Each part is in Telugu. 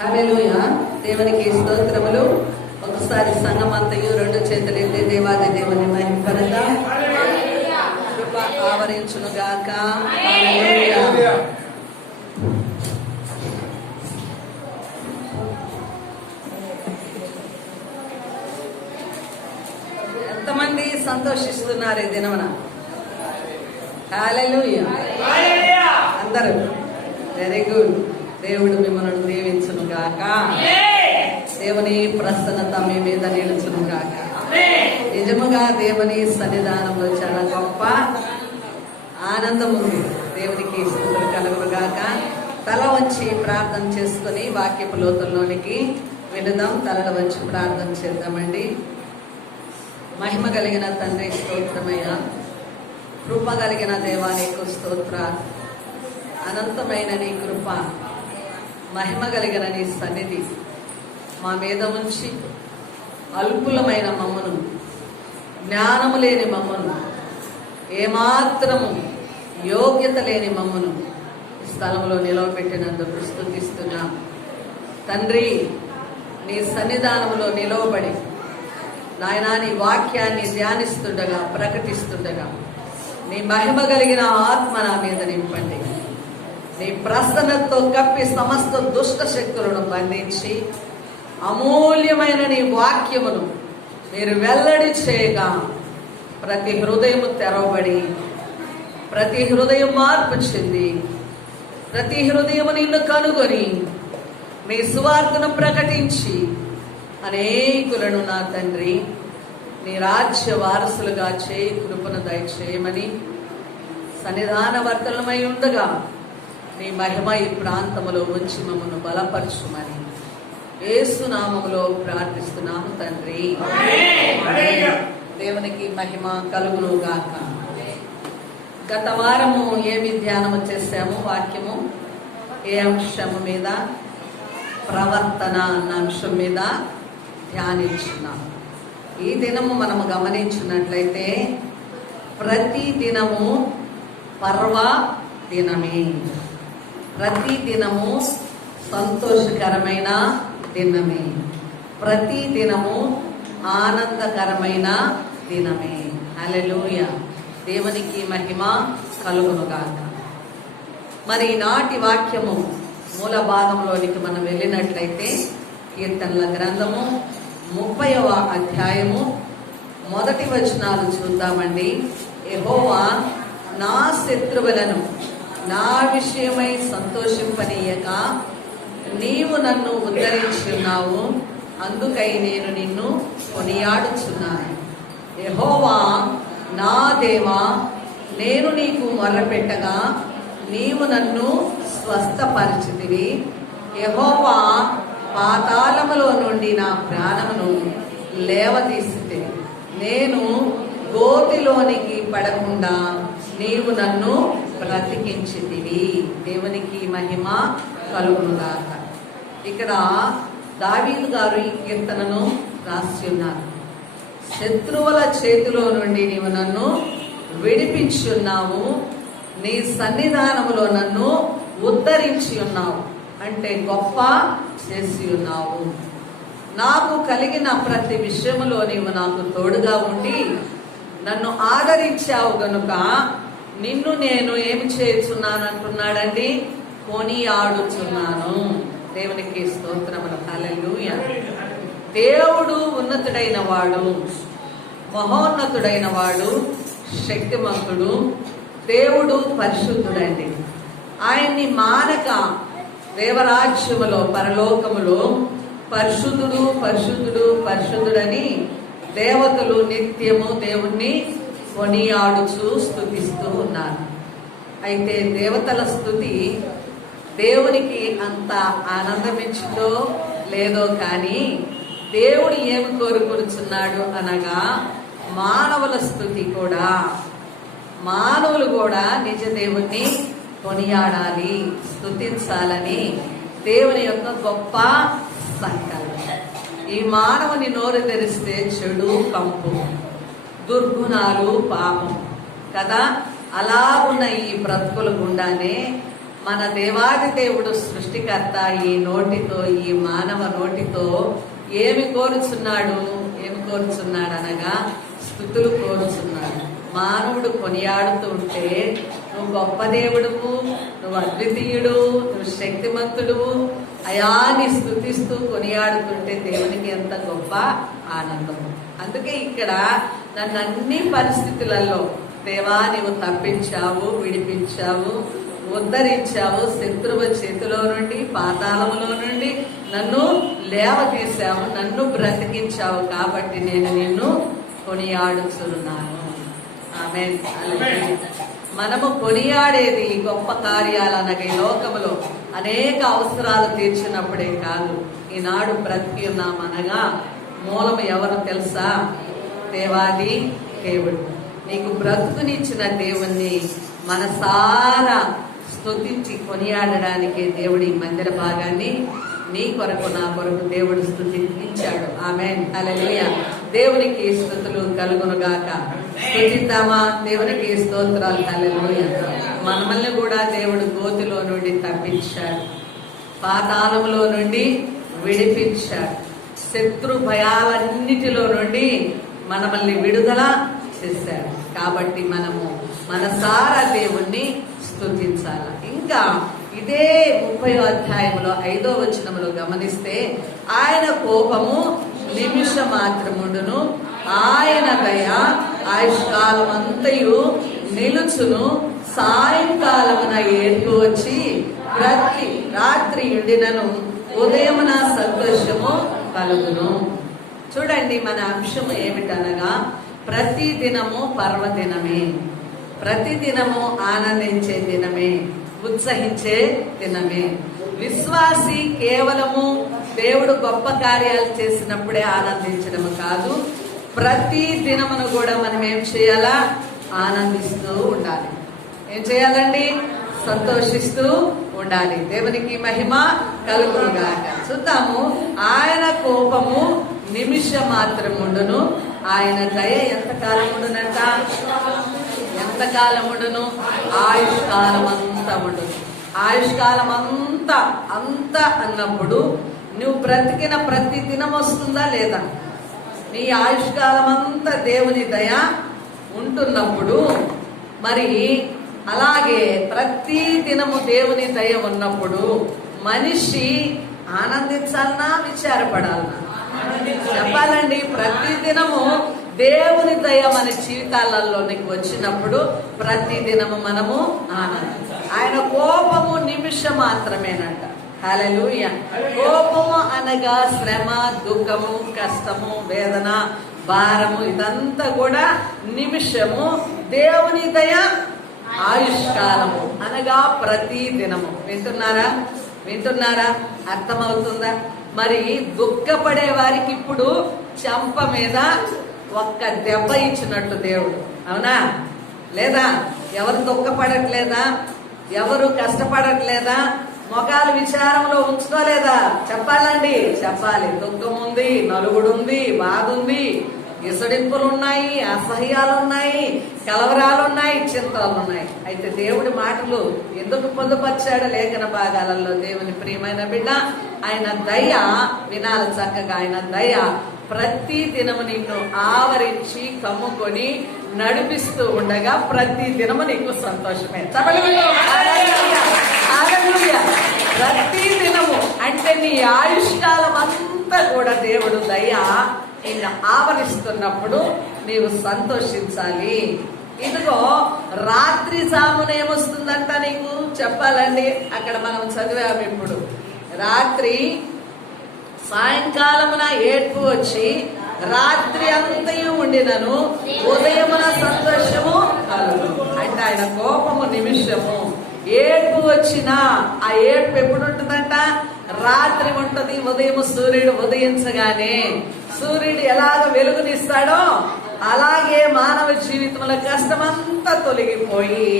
హల్లెలూయా. దేవునికి స్తోత్రములు. ఒకసారి సంఘమంతయు రెండు చేతులెత్తి దేవాది దేవుని మహిమపడదాం. కృప ఆవరించును గాక. హల్లెలూయా. ఎంతమంది సంతోషిస్తున్నారు ఈ దినమున? హల్లెలూయా. అందరూ వెరీ గుడ్. దేవుడు మిమ్మల్ని దీవించును గాక. దేవుని ప్రసన్నత మీ మీద నిలుచును గాక. నిజముగా దేవుని సన్నిధానంలో చాలా గొప్ప ఆనందం ఉంది. దేవునికి స్తుతులు కలుగును గాక. తల వంచి ప్రార్థన చేసుకుని వాక్యపు లోతుల్లోనికి వెళదాం. తలల వంచి ప్రార్థన చేద్దామండి. మహిమ కలిగిన తండ్రి స్తోత్రమయ్యా. కృప కలిగిన దేవానికి స్తోత్ర. అనంతమైన నీ కృప, మహిమ కలిగిన నీ సన్నిధి మా మీద ఉంచి అల్పులమైన మమ్మను, జ్ఞానము లేని మమ్మను, ఏమాత్రము యోగ్యత లేని మమ్మను ఈ స్థలంలో నిలవబెట్టినందుకు స్తుతిస్తున్నా తండ్రి. నీ సన్నిధానంలో నిలవబడి నాయనా నీ వాక్యాన్ని ధ్యానిస్తుండగా, ప్రకటిస్తుండగా నీ మహిమ కలిగిన ఆత్మ నా మీద నింపండి. నీ ప్రసన్నతో కప్పి సమస్త దుష్ట శక్తులను బంధించి అమూల్యమైన నీ వాక్యమును మీరు వెల్లడి చేయగా ప్రతి హృదయము తెరవబడి, ప్రతి హృదయం మార్పు చెంది, ప్రతి హృదయము నిన్ను కనుగొని నీ సువార్తను ప్రకటించి అనేకులను నా తండ్రి నీ రాజ్య వారసులుగా చేయి కృపను దయచేయమని సన్నిధాన వర్తనమై ఉండగా నీ మహిమ ఈ ప్రాంతములో ఉంచి మమ్మను బలపరచుమని యేసు నామములో ప్రార్థిస్తున్నాము తండ్రి. దేవునికి మహిమ కలుగును గాక. గత వారము ఏమి ధ్యానము చేశాము? వాక్యము ఏ అంశము మీద? ప్రవర్తన అన్న అంశం మీద ధ్యానించున్నాము. ఈ దినము మనము గమనించినట్లయితే ప్రతి దినము పర్వ దినమే. ప్రతి దినము సంతోషకరమైన దినమే. ప్రతి దినము ఆనందకరమైన దినమే. హల్లెలూయా. దేవునికి మహిమ కలుగునుగాక. మరి ఈనాటి వాక్యము మూల భాగంలోనికి మనం వెళ్ళినట్లయితే కీర్తనల గ్రంథము 30వ అధ్యాయము మొదటి వచనాలు చూద్దామండి. యెహోవా నా శత్రువులను నా విషయమై సంతోషింపనీయక నీవు నన్ను ఉద్ధరించున్నావు, అందుకై నేను నిన్ను కొనియాడుచున్నాను. యెహోవా నా దేవా, నేను నీకు మొర్రపెట్టగా నీవు నన్ను స్వస్థపరిచితివి. యెహోవా పాతాళములో నుండి నా ప్రాణమును లేవదీసితివి. నేను గోతిలోనికి పడకుండా నీవు నన్ను బ్రతికించితివి. దేవునికి మహిమ కలుగునుగాక. ఇక్కడ దావీదు గారు ఈ కీర్తనను రాసి ఉన్నారు. శత్రువుల చేతిలో నుండి నీవు నన్ను విడిపించున్నావు, నీ సన్నిధానములో నన్ను ఉద్ధరించి ఉన్నావు, అంటే గొప్ప చేసి ఉన్నావు. నాకు కలిగిన ప్రతి విషయములో నీవు నాకు తోడుగా ఉండి నన్ను ఆదరించావు గనుక నిన్ను నేను ఏమి చేస్తున్నాను అంటున్నాడండి? కొనియాడుచున్నాను. దేవునికి స్తోత్రములు. హల్లెలూయా. దేవుడు ఉన్నతుడైన వాడు, మహోన్నతుడైన వాడు, శక్తిమంతుడు. దేవుడు పరిశుద్ధుడండి. ఆయన్ని మానక దేవరాజ్యములో పరలోకములో పరిశుద్ధుడు పరిశుద్ధుడు పరిశుద్ధుడని దేవతలు నిత్యము దేవుణ్ణి కొనియాడుచు స్తుతిస్తూ ఉన్నారు. అయితే దేవతల స్తుతి దేవునికి అంత ఆనందమిచ్చిందో లేదో కానీ దేవుడు ఏమి కోరుకుంటున్నాడు అనగా మానవుల స్తుతి కూడా, మానవులు కూడా నిజ దేవుణ్ణి కొనియాడాలి, స్తుతించాలని దేవుని యొక్క గొప్ప సంకల్పం. ఈ మానవుని నోరు తెరిస్తే చెడు కంపు, దుర్గుణాలు పాపం కదా. అలా ఉన్న ఈ బ్రతుకుల గుండానే మన దేవాది దేవుడు సృష్టికర్త ఈ నోటితో, ఈ మానవ నోటితో ఏమి కోరుచున్నాడు అనగా స్తుతులు కోరుచున్నాడు. మానవుడు కొనియాడుతూ ఉంటే నువ్వు గొప్ప దేవుడువు, నువ్వు అద్వితీయుడు, నువ్వు శక్తిమంతుడువు అయాన్ని స్తుతిస్తూ కొనియాడుతుంటే దేవునికి ఎంత గొప్ప ఆనందము. అందుకే ఇక్కడ నన్ను అన్ని పరిస్థితులలో దేవా నీవు తప్పించావు, విడిపించావు, ఉద్ధరించావు, శత్రువు చేతిలో నుండి, పాతాళములో నుండి నన్ను లేవదీశావు, నన్ను బ్రతికించావు, కాబట్టి నేను నిన్ను కొనియాడుచున్నాను. ఆమేన్. మనము కొనియాడేది గొప్ప కార్యాలు అనగా ఈ లోకములో అనేక అవసరాలు తీర్చినప్పుడే కాదు, ఈనాడు బ్రతికి ఉన్నామనగా మూలము ఎవరు తెలుసా? దేవాది దేవుడు. నీకు బ్రతుకునిచ్చిన దేవుణ్ణి మనసారా స్తుతించి కొనియాడడానికి దేవుడి మందిర భాగాన్ని నీ కొరకు, నా కొరకు దేవుడు స్తుతించాడు. ఆమేన్. హల్లెలూయా. దేవునికి స్తుతులు కలుగునుగాక. స్తుతిద్దామా? దేవునికి స్తోత్రాలు. హల్లెలూయా. మనల్ని కూడా దేవుడు గోతిలో నుండి తప్పించాడు, పాతాళములో నుండి విడిపించాడు, శత్రు భయాలన్నిటిలో నుండి మనల్ని విడుదల చేశాడు. కాబట్టి మనము మనసారా దేవుణ్ణి స్తుతించాల. ఇంకా ఇదే 30వ అధ్యాయంలో 5వ వచనములో గమనిస్తే ఆయన కోపము నిమిష మాత్రముండును, ఆయన దయ ఆయుష్కాలమంతయు నిలుచును, సాయంకాలమున ఏర్పు వచ్చి ప్రతి రాత్రి ఎండినను ఉదయమున సంతోషము కలుగును. చూడండి, మన అంశం ఏమిటనగా ప్రతి దినము పర్వదినమే, ప్రతి దినము ఆనందించే దినమే, ఉత్సహించే దినమే. విశ్వాసి కేవలము దేవుడు గొప్ప కార్యాలు చేసినప్పుడే ఆనందించడము కాదు, ప్రతి దినమును కూడా మనం ఏం చేయాలా? ఆనందిస్తూ ఉండాలి. ఏం చేయాలండి? సంతోషిస్తూ ఉండాలి. దేవునికి మహిమ కలుగునుగాక. చూద్దాము. ఆయన కోపము నిమిష మాత్రముండును, ఆయన దయ ఎంతకాలం ఉండునంట? ఎంతకాలం ఉండును? ఆయుష్కాలం అంతా ఉండును. ఆయుష్కాలం అంతా అన్నప్పుడు నువ్వు బ్రతికిన ప్రతి దినం వస్తుందా లేదా? నీ ఆయుష్కాలం అంతా దేవుని దయ ఉంటున్నప్పుడు, మరి అలాగే ప్రతి దినము దేవుని దయ ఉన్నప్పుడు మనిషి ఆనందించాలన్నా విచారపడాలన్నా? చెప్పాలండి. ప్రతి దినము దేవుని దయ మన జీవితాలలోనికి వచ్చినప్పుడు ప్రతి దినము మనము ఆనందించాలి. ఆయన కోపము నిమిషం మాత్రమేనంట. హల్లెలూయా. కోపము అనగా శ్రమ, దుఃఖము, కష్టము, వేదన, భారము ఇదంతా కూడా నిమిషము. దేవుని దయ ఆయుష్కాలము అనగా ప్రతి దినము. వింటున్నారా? అర్థమవుతుందా? మరి దుఃఖపడే వారికి ఇప్పుడు చెంప మీద ఒక్క దెబ్బ ఇచ్చినట్టు దేవుడు, అవునా లేదా? ఎవరు దుఃఖపడట్లేదా? ఎవరు కష్టపడట్లేదా? మొఖాలు విచారంలో ఉంచుకోలేదా? చెప్పాలండి, చెప్పాలి. దుఃఖం ఉంది, నలుగుడు ఉంది, బాధ ఉంది, ఇసడింపులు ఉన్నాయి, అసహ్యాలు ఉన్నాయి, కలవరాలు ఉన్నాయి, చింతలు ఉన్నాయి. అయితే దేవుడి మాటలు ఎందుకు పొందుపరిచాడు లేఖన భాగాలలో? దేవుని ప్రియమైన బిడ్డ, ఆయన దయ వినాలి చక్కగా. ఆయన దయ ప్రతి దినము నిన్ను ఆవరించి కమ్ముకొని నడిపిస్తూ ఉండగా ప్రతి దినము నీకు సంతోషమే. ప్రతి దినము అంటే నీ ఆయుష్కాలం అంతా కూడా దేవుడు దయ నిన్ను ఆవరిస్తున్నప్పుడు నీవు సంతోషించాలి. ఇదిగో రాత్రి జామున ఏమొస్తుందంట నీకు? చెప్పాలండి. అక్కడ మనం చదివాము. ఇప్పుడు రాత్రి సాయంకాలమున ఏడ్పు వచ్చి రాత్రి అంతయు ఉండినను ఉదయమున సంతోషము కలుగును. అంటే ఆయన కోపము నిమిషము, ఏడ్పు వచ్చినా ఆ ఏడ్పు ఎప్పుడు ఉంటుందంట? రాత్రి ఉంటది. ఉదయం సూర్యుడు ఉదయించగానే సూర్యుడు ఎలాగ వెలుగునిస్తాడో అలాగే మానవ జీవితంలో కష్టమంతా తొలగిపోయి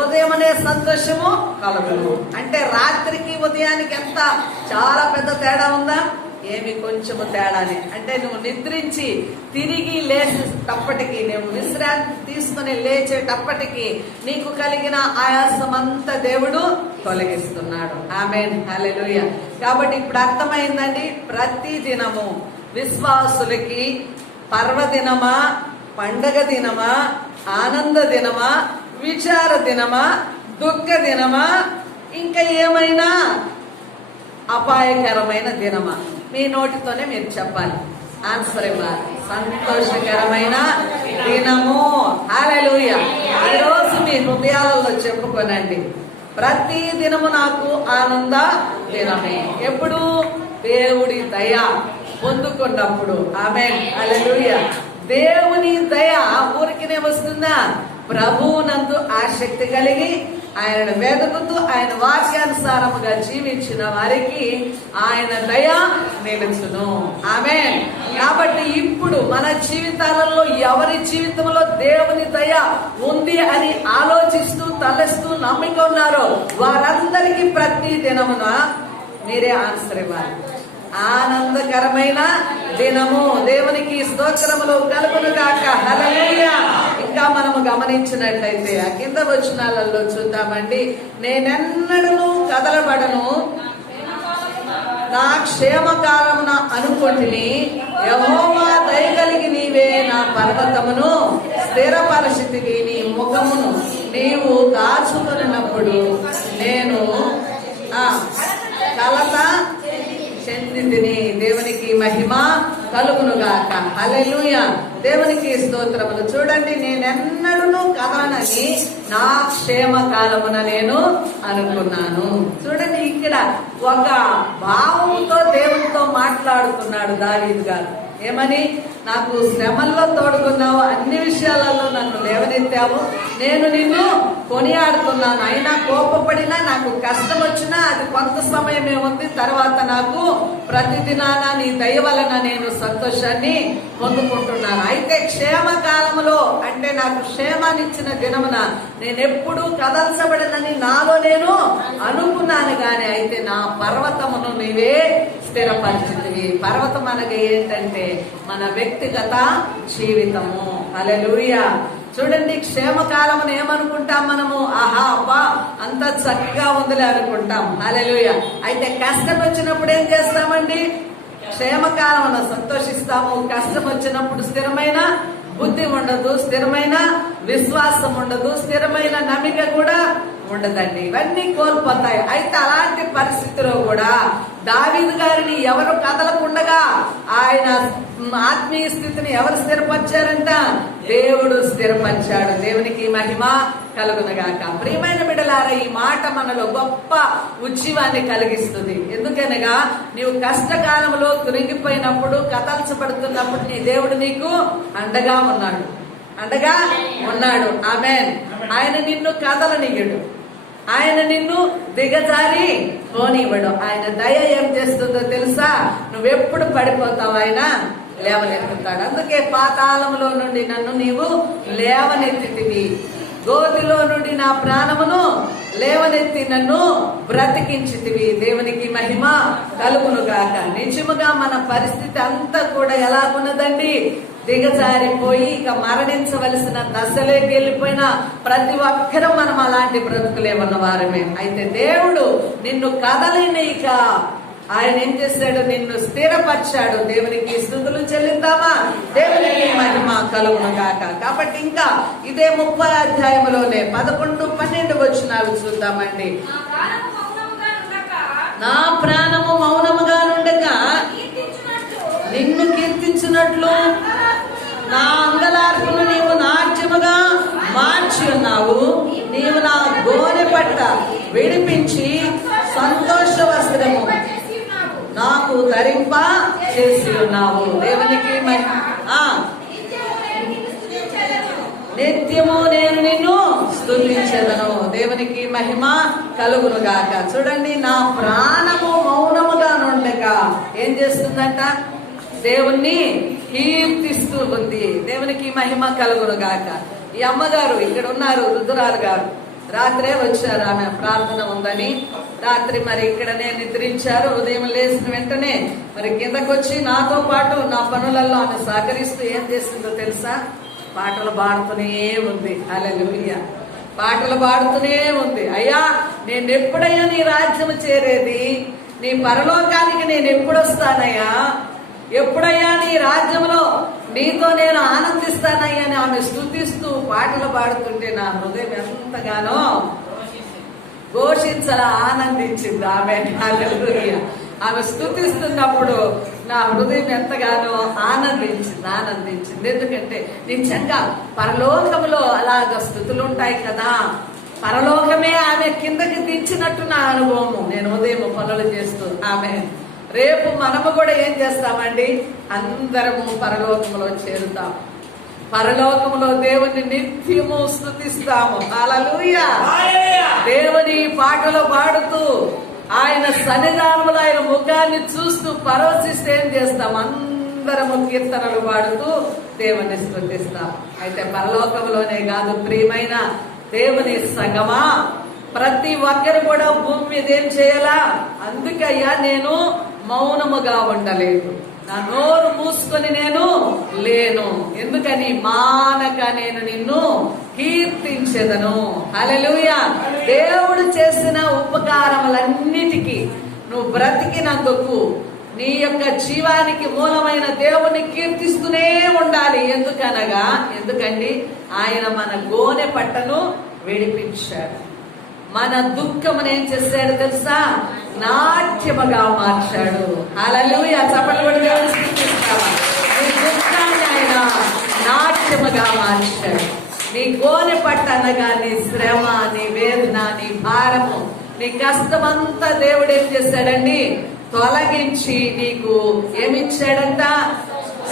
ఉదయమనే సంతోషము కలుగును. అంటే రాత్రికి ఉదయానికి ఎంత చాలా పెద్ద తేడా ఉందా? ఏమి కొంచెము తేడానే. అంటే నువ్వు నిద్రించి తిరిగి లేచేటప్పటికి, నువ్వు విశ్రాంతి తీసుకుని లేచేటప్పటికి నీకు కలిగిన ఆయాసం అంతా దేవుడు తొలగిస్తున్నాడు. ఆమేన్, హల్లెలూయా. కాబట్టి ఇప్పుడు అర్థమైందండి, ప్రతి దినము విశ్వాసులకి పర్వదినమా, పండగ దినమా, ఆనంద దినమా, విచార దినమా, దుఃఖ దినమా, ఇంకా ఏమైనా అపాయకరమైన దినమా? మీ నోటితోనే మీరు చెప్పాలి, ఆన్సర్ ఇవ్వాలి. సంతోషకరమైన దినము. హల్లెలూయా. ఈరోజు మీ హృదయాలలో చెప్పుకోనండి, ప్రతి దినము నాకు ఆనంద దినమే. ఎప్పుడు? దేవుడి దయ పొందుకున్నప్పుడు. ఆమేన్, హల్లెలూయా. దేవుని దయ ఊరికినే వస్తుందా? ప్రభువునందు ఆసక్తి కలిగి ఆయనను వెతుకుతూ ఆయన వాక్యానుసారముగా జీవించిన వారికి ఆయన దయ నిలుచును. ఆమేన్. కాబట్టి ఇప్పుడు మన జీవితాలలో ఎవరి జీవితంలో దేవుని దయ ఉంది అని ఆలోచిస్తూ తలస్తూ నమ్మిక ఉన్నారో వారందరికీ ప్రతి దినమున మీరే ఆన్సర్ ఇవ్వాలి. ఆనందకరమైన దినము. దేవునికి స్తోత్రములు కలుగును గాక. హల్లెలూయా. ఇంకా మనము గమనించినట్లయితే ఆ కింద వచనాలలో చూద్దామండి. నేనెన్నడూ కదలబడను, నా క్షేమకాలమున అనుకొంటిని, యెహోవా దయగలిగి నీవే నా పర్వతమును స్థిరపరచితివి, నీ ముఖమును నీవు దాచుకున్నప్పుడు నేను కలత చెందితిని. దేవునికి మహిమ కలుగునుగాక. హల్లెలూయా. దేవునికి స్తోత్రములు. చూడండి, నేనెన్నడూ కదలనని నా క్షేమ కాలమున నేను అనుకున్నాను. చూడండి, ఇక్కడ ఒక భావంతో దేవునితో మాట్లాడుతున్నాడు దావీదు గారు. ఏమని? నాకు శ్రమల్లో తోడుకున్నావు, అన్ని విషయాలలో నన్ను లేవనెత్తావు, నేను నిన్ను కొనియాడుతున్నాను. అయినా కోపపడినా, నాకు కష్టం వచ్చినా అది కొంత సమయమే ఉంది, తర్వాత నాకు ప్రతిదినాన నీ దయ వలన నేను సంతోషాన్ని పొందుకుంటున్నాను. అయితే క్షేమకాలములో అంటే నాకు క్షేమాన్నిచ్చిన దినమున నేనెప్పుడు కదల్చబడనని నాలో నేను అనుకున్నాను గాని, అయితే నా పర్వతమును నీవే స్థిరపరిచితివి. పర్వతం అనగా ఏంటంటే మన వ్యక్తిగత జీవితము. హల్లెలూయా. చూడండి, క్షేమకాలమును ఏమనుకుంటాం మనము? ఆహా, అబ్బా అంత చక్కగా ఉందిలే అనుకుంటాం. హల్లెలూయా. అయితే కష్టం వచ్చినప్పుడు ఏం చేస్తామండి? క్షేమకాలమున సంతోషిస్తాము. కష్టం వచ్చినప్పుడు స్థిరమైన బుద్ధి ఉండదు, స్థిరమైన విశ్వాసం ఉండదు, స్థిరమైన నమ్మిక కూడా ఉండదండి. ఇవన్నీ కోల్పోతాయి. అయితే అలాంటి పరిస్థితిలో కూడా దావీదు గారిని ఎవరు కదలకుండగా ఆయన ఆత్మీయ స్థితిని ఎవరు స్థిరపరిచారంట? దేవుడు స్థిరపరిచాడు. దేవునికి మహిమ కలుగునగాక. ప్రియమైన బిడ్డలారా, ఈ మాట మనలో గొప్ప ఉజ్జీవాన్ని కలిగిస్తుంది. ఎందుకనగా నీవు కష్టకాలంలో కృంగిపోయినప్పుడు, కదల్చబడుతున్నప్పుడు నీ దేవుడు నీకు అండగా ఉన్నాడు, అండగా ఉన్నాడు. ఆమేన్. ఆయన నిన్ను కదలనియ్యడు, ఆయన నిన్ను దిగజారి పోనివ్వడు. ఆయన దయ ఏం చేస్తుందో తెలుసా? నువ్వెప్పుడు పడిపోతావు, ఆయన లేవనెత్తుతాడు. అందుకే పాతాళంలో నుండి నన్ను నీవు లేవనెత్తితివి, గోతిలో నుండి నా ప్రాణమును లేవనెత్తి నన్ను బ్రతికించితివి. దేవునికి మహిమ కలుగునుగాక. నిజముగా మన పరిస్థితి అంతా కూడా ఎలాగున్నదండి? దిగజారిపోయి ఇక మరణించవలసిన దశలోకి వెళ్ళిపోయిన ప్రతి ఒక్కరూ మనం అలాంటి బ్రతుకులే ఉన్న వారమే. అయితే దేవుడు నిన్ను కదలినీక ఆయన ఏం చేశాడు? నిన్ను స్థిరపరిచాడు. దేవునికి స్తుతులు చెల్లిద్దామా? దేవునికి మహిమ కలుగునుగాక. కాబట్టి ఇంకా ఇదే 30వ అధ్యాయంలోనే 11, 12 వచనాలు చూద్దామండి. నా ప్రాణము మౌనముగా నుండగా నిన్ను కీర్తించినట్లు నా అంగలార్పును నీవు నాట్యముగా మార్చి ఉన్నావు. నీవు నా గోనె పట్ట విడిపించి సంతోష వస్త్రము నాకు ధరింప చేసి ఉన్నావు. దేవునికి నిత్యము నేను నిన్ను స్తుతించెదను. దేవునికి మహిమ కలుగునుగాక. చూడండి, నా ప్రాణము మౌనముగా నుండగా ఏం చేస్తుందంట? దేవుణ్ణి కీర్తిస్తూ ఉంది. దేవునికి మహిమ కలుగునుగాక. ఈ అమ్మగారు ఇక్కడ ఉన్నారు, రుద్రాలు గారు. రాత్రే వచ్చారు. ఆమె ప్రార్థన ఉందని రాత్రి మరి ఇక్కడనే నిద్రించారు. ఉదయం లేచిన వెంటనే మరి కిందకు వచ్చి నాతో పాటు నా పనులలో ఆమె సహకరిస్తూ ఏం చేసిందో తెలుసా? పాటలు పాడుతూనే ఉంది. హల్లెలూయా, పాటలు పాడుతూనే ఉంది. అయ్యా, నేను ఎప్పుడయ్యా నీ రాజ్యం చేరేది? నీ పరలోకానికి నేను ఎప్పుడొస్తానయ్యా? ఎప్పుడయ్యా నీ రాజ్యంలో నీతో నేను ఆనందిస్తానయ్యా అని ఆమె స్తుతిస్తూ పాటలు పాడుతుంటే నా హృదయం ఎంతగానో ఘోషించలా ఆనందించింది ఆమె. హల్లెలూయా. ఆమె స్తుతిస్తున్నప్పుడు నా హృదయం ఎంతగానో ఆనందించింది. ఎందుకంటే నిజంగా పరలోకములో అలాగ స్థుతులు ఉంటాయి కదా. పరలోకమే ఆమె కిందకి దించినట్టు నా అనుభవము. నేను ఉదయం పనులు చేస్తూ ఆమె రేపు మనము కూడా ఏం చేస్తామండి? అందరము పరలోకములో చేరుతాం. పరలోకములో దేవుని నిత్యము స్తుతిస్తాము. హల్లెలూయా. దేవుని పాటలు పాడుతూ ఆయన సన్నిధానములో ఆయన ముఖాన్ని చూస్తూ పరవశిస్తే ఏం చేస్తాం? అందరము కీర్తనలు పాడుతూ దేవుని స్తుతిస్తాం. అయితే పరలోకంలోనే కాదు ప్రియమైన దేవుని సంగమా, ప్రతి ఒక్కరు కూడా భూమి మీద ఏం చేయాలా? అందుకయ్యా నేను మౌనముగా ఉండలేదు, నా నోరు మూసుకొని నేను లేను. ఎందుకని? మానక నేను నిన్ను కీర్తించెదను. హల్లెలూయా. దేవుడు చేసిన ఉపకారములన్నిటికీ నువ్వు బ్రతికినందుకు నీ యొక్క జీవానికి మూలమైన దేవుని కీర్తిస్తూనే ఉండాలి. ఎందుకండి ఆయన మన గోనె పట్టను విడిపించాడు. మన దుఃఖమును ఏం చేశాడు తెలుసా? నాట్యముగా మార్చాడు. హల్లెలూయా. చప్పట్లు కొట్టి దేవుని స్తుతిస్తావా? నీ దుఃఖాన్ని ఆయన నాట్యముగా మార్చాడు. నీ గోనె పట్టు అనగా నీ శ్రమ, నీ వేదన, నీ భారము, నీ కష్టమంతా దేవుడు ఏం చేశాడండి? తొలగించి నీకు ఏమిచ్చాడంట?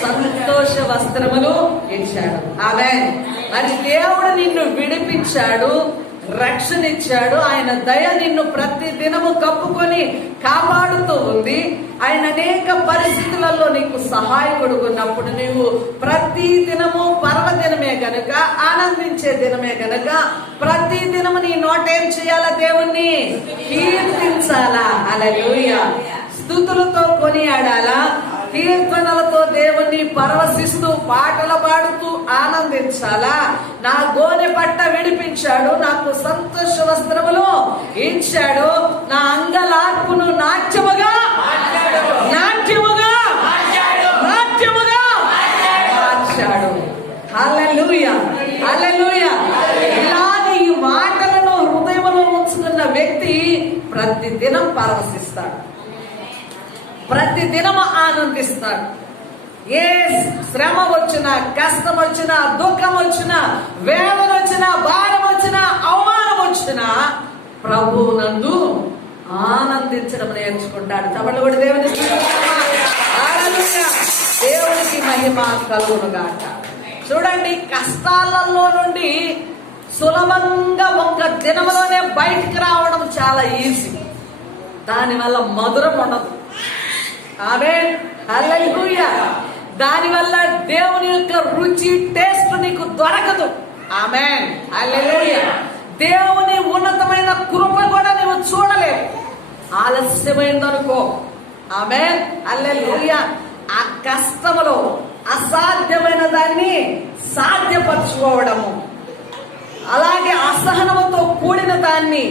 సంతోష వస్త్రములు ఇచ్చాడు. ఆమేన్. మరి దేవుడు నిన్ను విడిపించాడు, రక్షణ ఇచ్చాడు. ఆయన దయ నిన్ను ప్రతి దినము కప్పుకొని కాపాడుతూ ఉంది. ఆయన అనేక పరిస్థితులలో నీకు సహాయకుడు ఉన్నప్పుడు నీవు ప్రతి దినము పర్వదినమే గనుక, ఆనందించే దినమే గనుక ప్రతి దినము నీ నోటేం చేయాలా? దేవుణ్ణి కీర్తించాలా. హల్లెలూయా. స్తుతులతో కొనియాడాలా, కీర్తనలతో దేవుణ్ణి పరవశిస్తూ పాటలు పాడుతూ ఆనందించాలా. నా గోనె పట్ట విడిపించాడు, నాకు సంతోష వస్త్రములు ఇచ్చాడు, నా అంగలార్పును నాట్యముగా మార్చాడు. హల్లెలూయా, హల్లెలూయా. ఇలాగే ఈ మాటలను హృదయంలో ఉంచుకున్న వ్యక్తి ప్రతి దినం పరవశిస్తాడు, ప్రతి దినము ఆనందిస్తాడు. ఏ శ్రమ వచ్చినా, కష్టం వచ్చినా, దుఃఖం వచ్చినా, వేదన వచ్చినా, భారం వచ్చినా, అవమానం వచ్చినా ప్రభువునందు ఆనందించడం నేర్చుకుంటాడు. చప్పట్లు కొట్టి దేవుని దేవునికి మహిమ కలుగునుగాక. చూడండి, కష్టాలలో నుండి సులభంగా ఒక్క దినములోనే బయటికి రావడం చాలా ఈజీ. దానివల్ల మధురం ఉండదు. ఆమేన్. హల్లెలూయా. దానివల్ల దేవుని యొక్క రుచి, టేస్ట్ నీకు దొరకదు. ఆమేన్. హల్లెలూయా. దేవుని ఉన్నతమైన కృప కూడా నువ్వు చూడలేవు. ఆలస్యమైందనుకో. ఆమేన్. హల్లెలూయా. ఆ కష్టములో అసాధ్యమైన దాన్ని సాధ్యపరచుకోవడము, అలాగే అసహనముతో కూడిన దాన్ని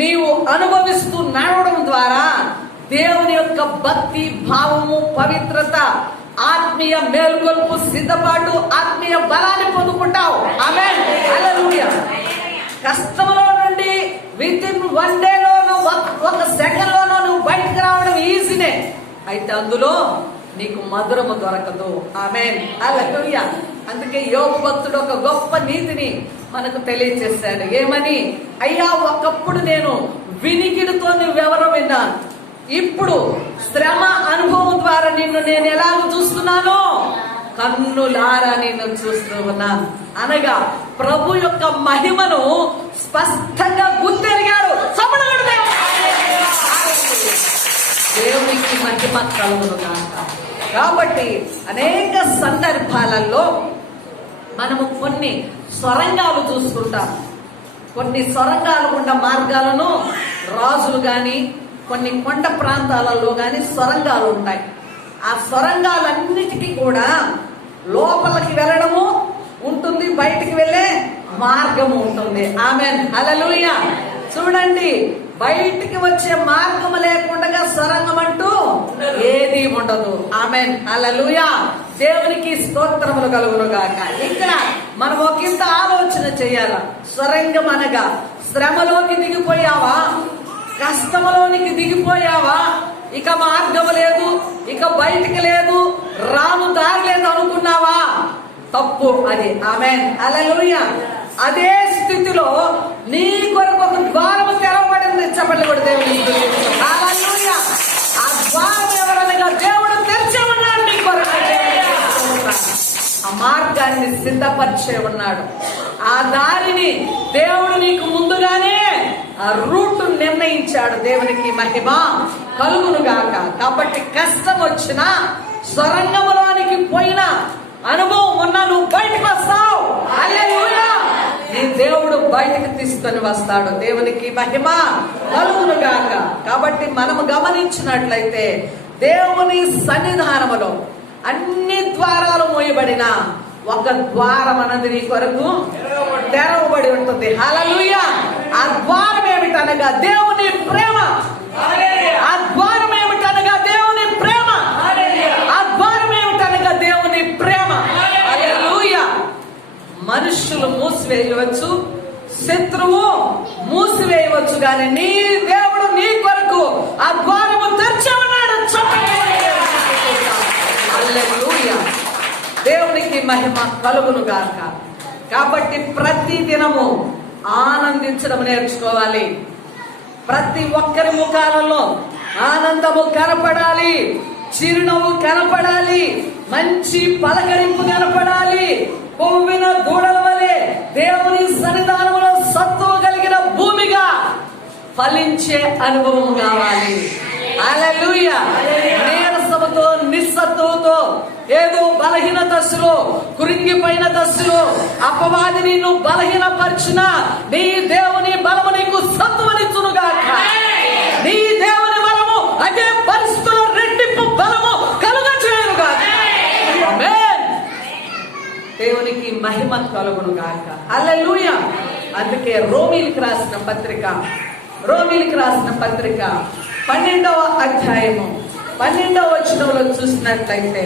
నీవు అనుభవిస్తూ నడవడం ద్వారా దేవుని యొక్క భక్తి, భావము, పవిత్రత, ఆత్మీయ మేల్కొల్పు, సిద్ధపాటు, ఆత్మీయ బలాన్ని పొందుకుంటావు. ఆమేన్. హల్లెలూయా. కష్టంలో నుండి వితిన్ 1 డేలోనూ, ఒక సెకండ్ లోనూ నువ్వు బయటకు రావడం ఈజీనే. అయితే అందులో నీకు మధురము దొరకదు. ఆమేన్. హల్లెలూయా. అందుకే యోబు భక్తుడు ఒక గొప్ప నీతిని మనకు తెలియజేశాడు. ఏమని? అయ్యా, ఒకప్పుడు నేను వినికిడితో నువ్వెవరో విన్నాను, ఇప్పుడు శ్రమ అనుభవం ద్వారా నిన్ను నేను ఎలాగ చూస్తున్నానో కన్నులారా నిన్ను చూస్తూ ఉన్నాను. అనగా ప్రభు యొక్క మహిమను స్పష్టంగా గుర్తెరిగాడు. దేవునికి మహిమ కలుగునుగాక. కాబట్టి అనేక సందర్భాలలో మనము కొన్ని స్వరంగాలు చూసుకుంటాం. కొన్ని సొరంగాలు గుండా మార్గాలను రాజులు గాని కొన్ని కొండ ప్రాంతాలలో గాని సొరంగాలు ఉంటాయి. ఆ సొరంగాలన్నిటికీ కూడా లోపలికి వెళ్ళడము ఉంటుంది, బయటికి వెళ్ళే మార్గము ఉంటుంది. ఆమేన్, హల్లెలూయా. చూడండి, బయటికి వచ్చే మార్గం లేకుండా సొరంగం అంటూ ఏది ఉండదు. ఆమేన్, హల్లెలూయా. దేవునికి స్తోత్రములు కలుగును గాక. ఇక్కడ మనం ఒకంత ఆలోచన చేయాల. సొరంగం అనగా శ్రమలోకి దిగిపోయావా, కష్టంలోనికి దిగిపోయావా, ఇక మార్గం లేదు, ఇక బయటికి లేదు, రాను దారి లేదు అనుకున్నావా? తప్పు అది. ఆమేన్, హల్లెలూయా. అదే స్థితిలో నీ కొరకు ఒక ద్వారము తెరవబడింది. చెప్పండి కూడా దేవుని హల్లెలూయా. ఆ ద్వారం ఎవరనగా దేవుడు తెరిచే ఉన్నాడు నీ కొరకు. ఆ మార్గాన్ని సిద్ధపరిచే ఉన్నాడు. ఆ దారిని దేవుడు నీకు ముందుగానే ఆ రూట్ నిర్ణయించాడు. దేవునికి మహిమ కలుగును గాక. కాబట్టి కష్టం వచ్చినా, సొరంగంలోనికి పోయినా అనుభవం ఉన్నా నువ్వు బయటకు వస్తావు. హల్లెలూయా. నీ దేవుడు బయటకు తీసుకొని వస్తాడు. దేవునికి మహిమ కలుగును గాక. కాబట్టి మనము గమనించినట్లయితే దేవుని సన్నిధానములో అన్ని ద్వారాలు మూయబడిన ఒక ద్వారం అన్నది నీ కొరకు తెరవబడి ఉంటుంది. హల్లెలూయా. ఆ ద్వారం ఏమిటనగా దేవుని ప్రేమ. ఆ ద్వారం ఏమిటనగా దేవుని ప్రేమ. ఆ ద్వారం ఏమిటనగా దేవుని ప్రేమ. హల్లెలూయా. మనుషులు మూసివేయవచ్చు, శత్రువు మూసివేయవచ్చు, కానీ నీ దేవుడు నీ కొరకు ఆ ద్వారము తెరిచి ఉన్నాడు. హల్లెలూయా. దేవునికి మహిమ కలుగును గాక. కాబట్టి ప్రతి దినము ఆనందించడం నేర్చుకోవాలి. ప్రతి ఒక్కరి ముఖాలలో ఆనందము కనపడాలి, చిరునవ్వు కనపడాలి, మంచి పలకరింపు కనపడాలి. కొవ్విన దూడల వలె దేవుని సన్నిధానంలో సత్తువ కలిగిన భూమిగా ఫలించే అనుభవం కావాలి. హల్లెలూయా. నీరసముతో, నిస్సత్తువతో, ఏదో బలహీన దశలో, కురింగిపోయిన దశలో అపవాది నిన్ను బలహీనపరిచిన నీ దేవుని బలము నీకు సత్తువనిచ్చునుగాక. నీ దేవుని బలము అదే పరిస్థితుల్లో రెట్టింపు బలము కలుగజేయునుగాక. ఆమేన్. దేవునికి మహిమ కలుగును గాక. హల్లెలూయా. అందుకే రోమీలకు రాసిన పత్రిక 12వ అధ్యాయము 12వ వచనంలో చూసినట్లయితే,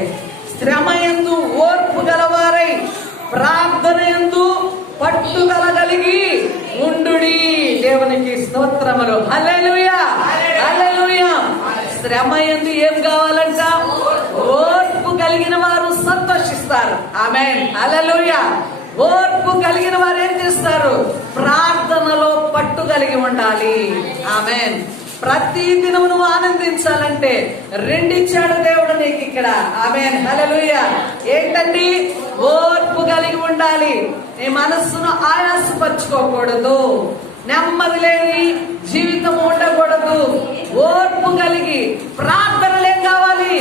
శ్రమయందు ఓర్పు గలవారై ప్రార్థనయందు పట్టుదల కలిగి ఉండుడి. దేవునికి స్తోత్రములు. హల్లెలూయా, హల్లెలూయా. శ్రమయందు ఏం కావాలంట? ఓర్పు కలిగిన వారు సంతోషిస్తారు. ఆమేన్, హల్లెలూయా. ఓర్పు కలిగిన వారు ఏం చేస్తారు? ప్రార్థనలో పట్టు కలిగి ఉండాలి. ఆమేన్. ప్రతి దినము నువ్వు ఆనందించాలంటే రెండిచ్చాడు దేవుడు నీకు ఇక్కడ. ఆమేన్, హల్లెలూయా. ఏంటండి? ఓర్పు కలిగి ఉండాలి. నీ మనస్సును ఆయాసపరచుకోకూడదు, నెమ్మది లేని జీవితం ఉండకూడదు. ఓర్పు కలిగి ప్రార్థనలు ఏం కావాలి?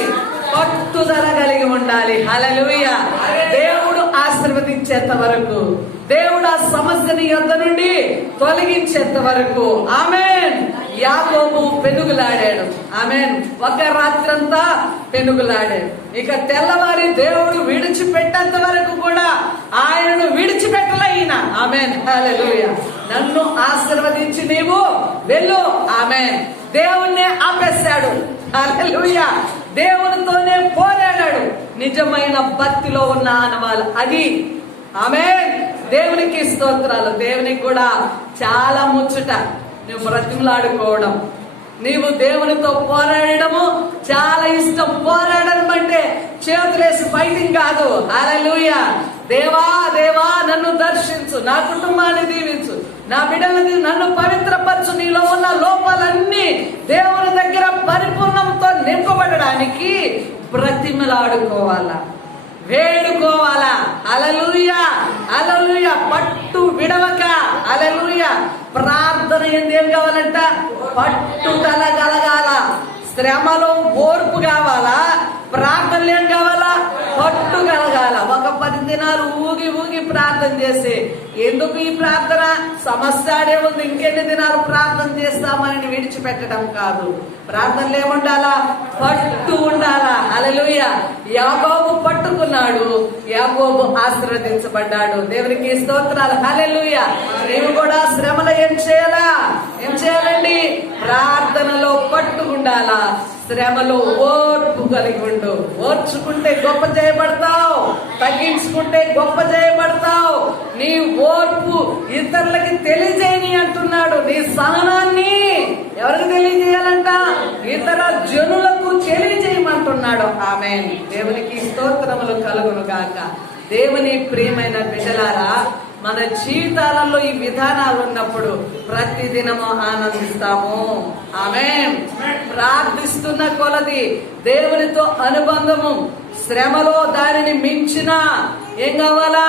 పట్టుదల కలిగి ఉండాలి. హల్లెలూయా. దేవుడు ఆశీర్వదించేంత వరకు, దేవుడు ఆ సమస్యని యొద్ద నుండి తొలగించేంత వరకు. ఆమేన్. యాకోబు పెనుగులాడాడు. ఆమేన్. ఒక రాత్రంతా పెనుగులాడాడు. ఇక తెల్లవారి దేవుడు విడిచిపెట్టేంత వరకు కూడా ఆయనను విడిచిపెట్టలే ఈయన. ఆమేన్, హల్లెలూయా. నన్ను ఆశీర్వదించి నీవు వెళ్ళు. ఆమేన్. దేవుణ్ణి ఆపేశాడు. హల్లెలూయా. దేవునితోనే పోరాడాడు. నిజమైన భక్తిలో ఉన్న ఆనవాళ్ళు అది. ఆమేన్. దేవునికి స్తోత్రాలు. దేవునికి కూడా చాలా ముచ్చట నువ్వు బ్రతిమలాడుకోవడం, నీవు దేవునితో పోరాడము చాలా ఇష్టం. పోరాడడం అంటే చేతులేసి ఫైటింగ్ కాదు. హల్లెలూయా. దేవా దేవా నన్ను దర్శించు, నా కుటుంబాన్ని దీవించు, నా బిడ్డలని నన్ను పవిత్రపరచు, నీలో ఉన్న లోపాలన్నీ దేవుని దగ్గర పరిపూర్ణంతో నింపబడడానికి బ్రతిమలాడుకోవాలా, వేడుకోవాలా. హల్లెలూయా, హల్లెలూయా. పట్టు విడవక. హల్లెలూయా. ప్రార్థన ఏం కావాలంట? పట్టుదల కలగాల. శ్రమలో ఓర్పు కావాలా, ప్రార్థనలు ఏం కావాలా? పట్టు కలగాల. ఒక 10 దినాలు ఊగి ఊగి ప్రార్థన చేసి, ఎందుకు ఈ ప్రార్థన, సమస్య ఆడే ఉంది, ఇంకెన్ని దినాలు ప్రార్థన చేస్తామని విడిచిపెట్టడం కాదు. ప్రార్థనలు ఏముండాలా? పట్టు ఉండాలా. హల్లెలూయా. యాకోబు పట్టుకున్నాడు, యాకోబు ఆశీర్వదించబడ్డాడు. దేవునికి స్తోత్రాలు. హల్లెలూయా. నీవు కూడా శ్రమలో ఏం చేయాలండి? ప్రార్థనలో పట్టుకుండాలా, శ్రమలో ఓర్పు కలిగి ఉండు. ఓర్చుకుంటే గొప్ప చేయబడతావు, తగ్గించుకుంటే గొప్ప చేయబడతావు. నీ ఓర్పు ఇతరులకి తెలియజేయని అంటున్నాడు. నీ సహనాన్ని ఎవరికి తెలియజేయాలంట? ఇతర జనులకు తెలియజేయమంటున్నాడు. ఆమేన్. దేవునికి స్తోత్రములు కలుగును గాక. దేవుని ప్రియమైన బిడ్డలారా, మన జీవితాలలో ఈ విధానాలు ఉన్నప్పుడు ప్రతిదినము ఆనందిస్తాము. ఆమేన్. ప్రార్థిస్తున్న కొలది దేవునితో అనుబంధము, శ్రమలో దానిని మించిన ఏం కావాలా?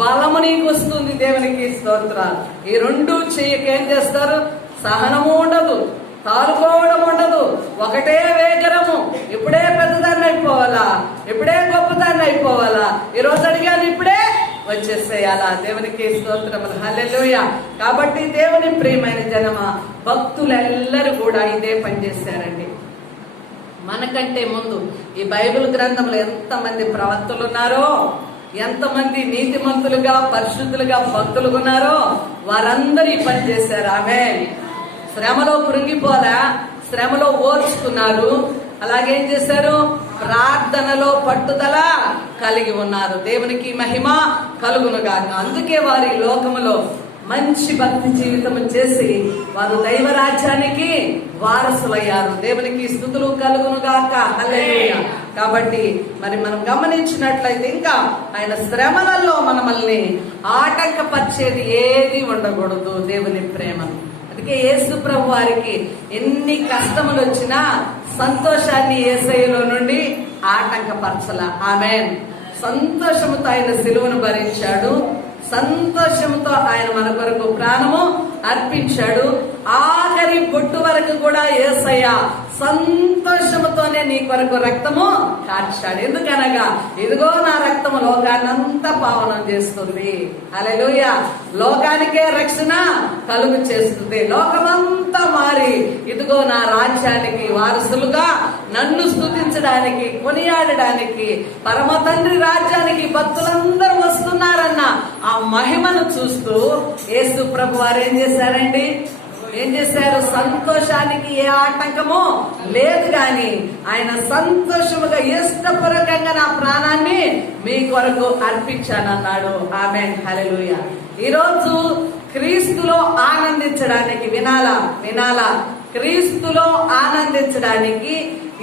బలము నీకు వస్తుంది. దేవునికి స్తోత్రాలు. ఈ రెండు చేయకేం చేస్తారు? సహనము ఉండదు, తారుకోవడం ఉండదు, ఒకటే వేగరము. ఇప్పుడే పెద్దదాన్ని అయిపోవాలా, ఇప్పుడే గొప్పదాన్ని అయిపోవాలా, ఈ రోజు అడిగాను ఇప్పుడే వచ్చేసేయాలా. దేవునికి స్తోత్రములు. హల్లెలూయా. కాబట్టి దేవుని ప్రియమైన జనమ, భక్తులెల్లరూ కూడా ఇదే పని చేశారండి. మనకంటే ముందు ఈ బైబిల్ గ్రంథంలో ఎంతమంది ప్రవక్తలు ఉన్నారో, ఎంతమంది నీతిమంతులుగా పరిశుద్ధులుగా భక్తులుగా ఉన్నారో వారందరూ ఈ పని చేశారు. ఆమేన్. శ్రమలో కృంగిపోలా, శ్రమలో ఓర్చుకున్నారు. అలాగేం చేశారు? ప్రార్థనలో పట్టుదల కలిగి ఉన్నారు. దేవునికి మహిమ కలుగునుగాక. అందుకే వారి లోకములో మంచి భక్తి జీవితం చేసి వారు దైవరాజ్యానికి వారసులయ్యారు. దేవునికి స్తుతులు కలుగునుగాక. హల్లెలూయా. కాబట్టి మరి మనం గమనించినట్లయితే ఇంకా ఆయన శ్రమలలో మనల్ని ఆటంకపరిచేది ఏది ఉండకూడదు. దేవుని ప్రేమను. అందుకే యేసు ప్రభు వారికి ఎన్ని కష్టములు వచ్చినా సంతోషాన్ని యేసయ్యలో నుండి ఆటంకపరచల. ఆమేన్. సంతోషముతో ఆయన సిలువను భరించాడు, సంతోషంతో ఆయన మన కొరకు ప్రాణము అర్పించాడు. ఆఖరి బొట్టు వరకు కూడా యేసయ్య సంతోషముతోనే నీ కొరకు రక్తము కార్చాడు. ఎందుకనగా ఇదిగో నా రక్తము లోకాన్నంతా పావనం చేస్తుంది. హల్లెలూయా. లోకానికే రక్షణ కలుగు చేస్తుంది. లోకమంతా మారి ఇదిగో నా రాజ్యానికి వారసులుగా నన్ను స్తుతించడానికి, కొనియాడడానికి, పరమ తండ్రి రాజ్యానికి భక్తులందరూ వస్తున్నారన్న ఆ మహిమను చూస్తూ యేసు ప్రభు వారు ఏం చేశారండి? ఏం చేశారు? సంతోషానికి ఏ ఆటంకమో లేదు గాని ఆయన సంతోషముగా ఇష్టపూర్వకంగా నా ప్రాణాన్ని మీ కొరకు అర్పించానన్నాడు. ఆమేన్. హల్లెలూయా. ఈరోజు క్రీస్తులో ఆనందించడానికి వినాలా క్రీస్తులో ఆనందించడానికి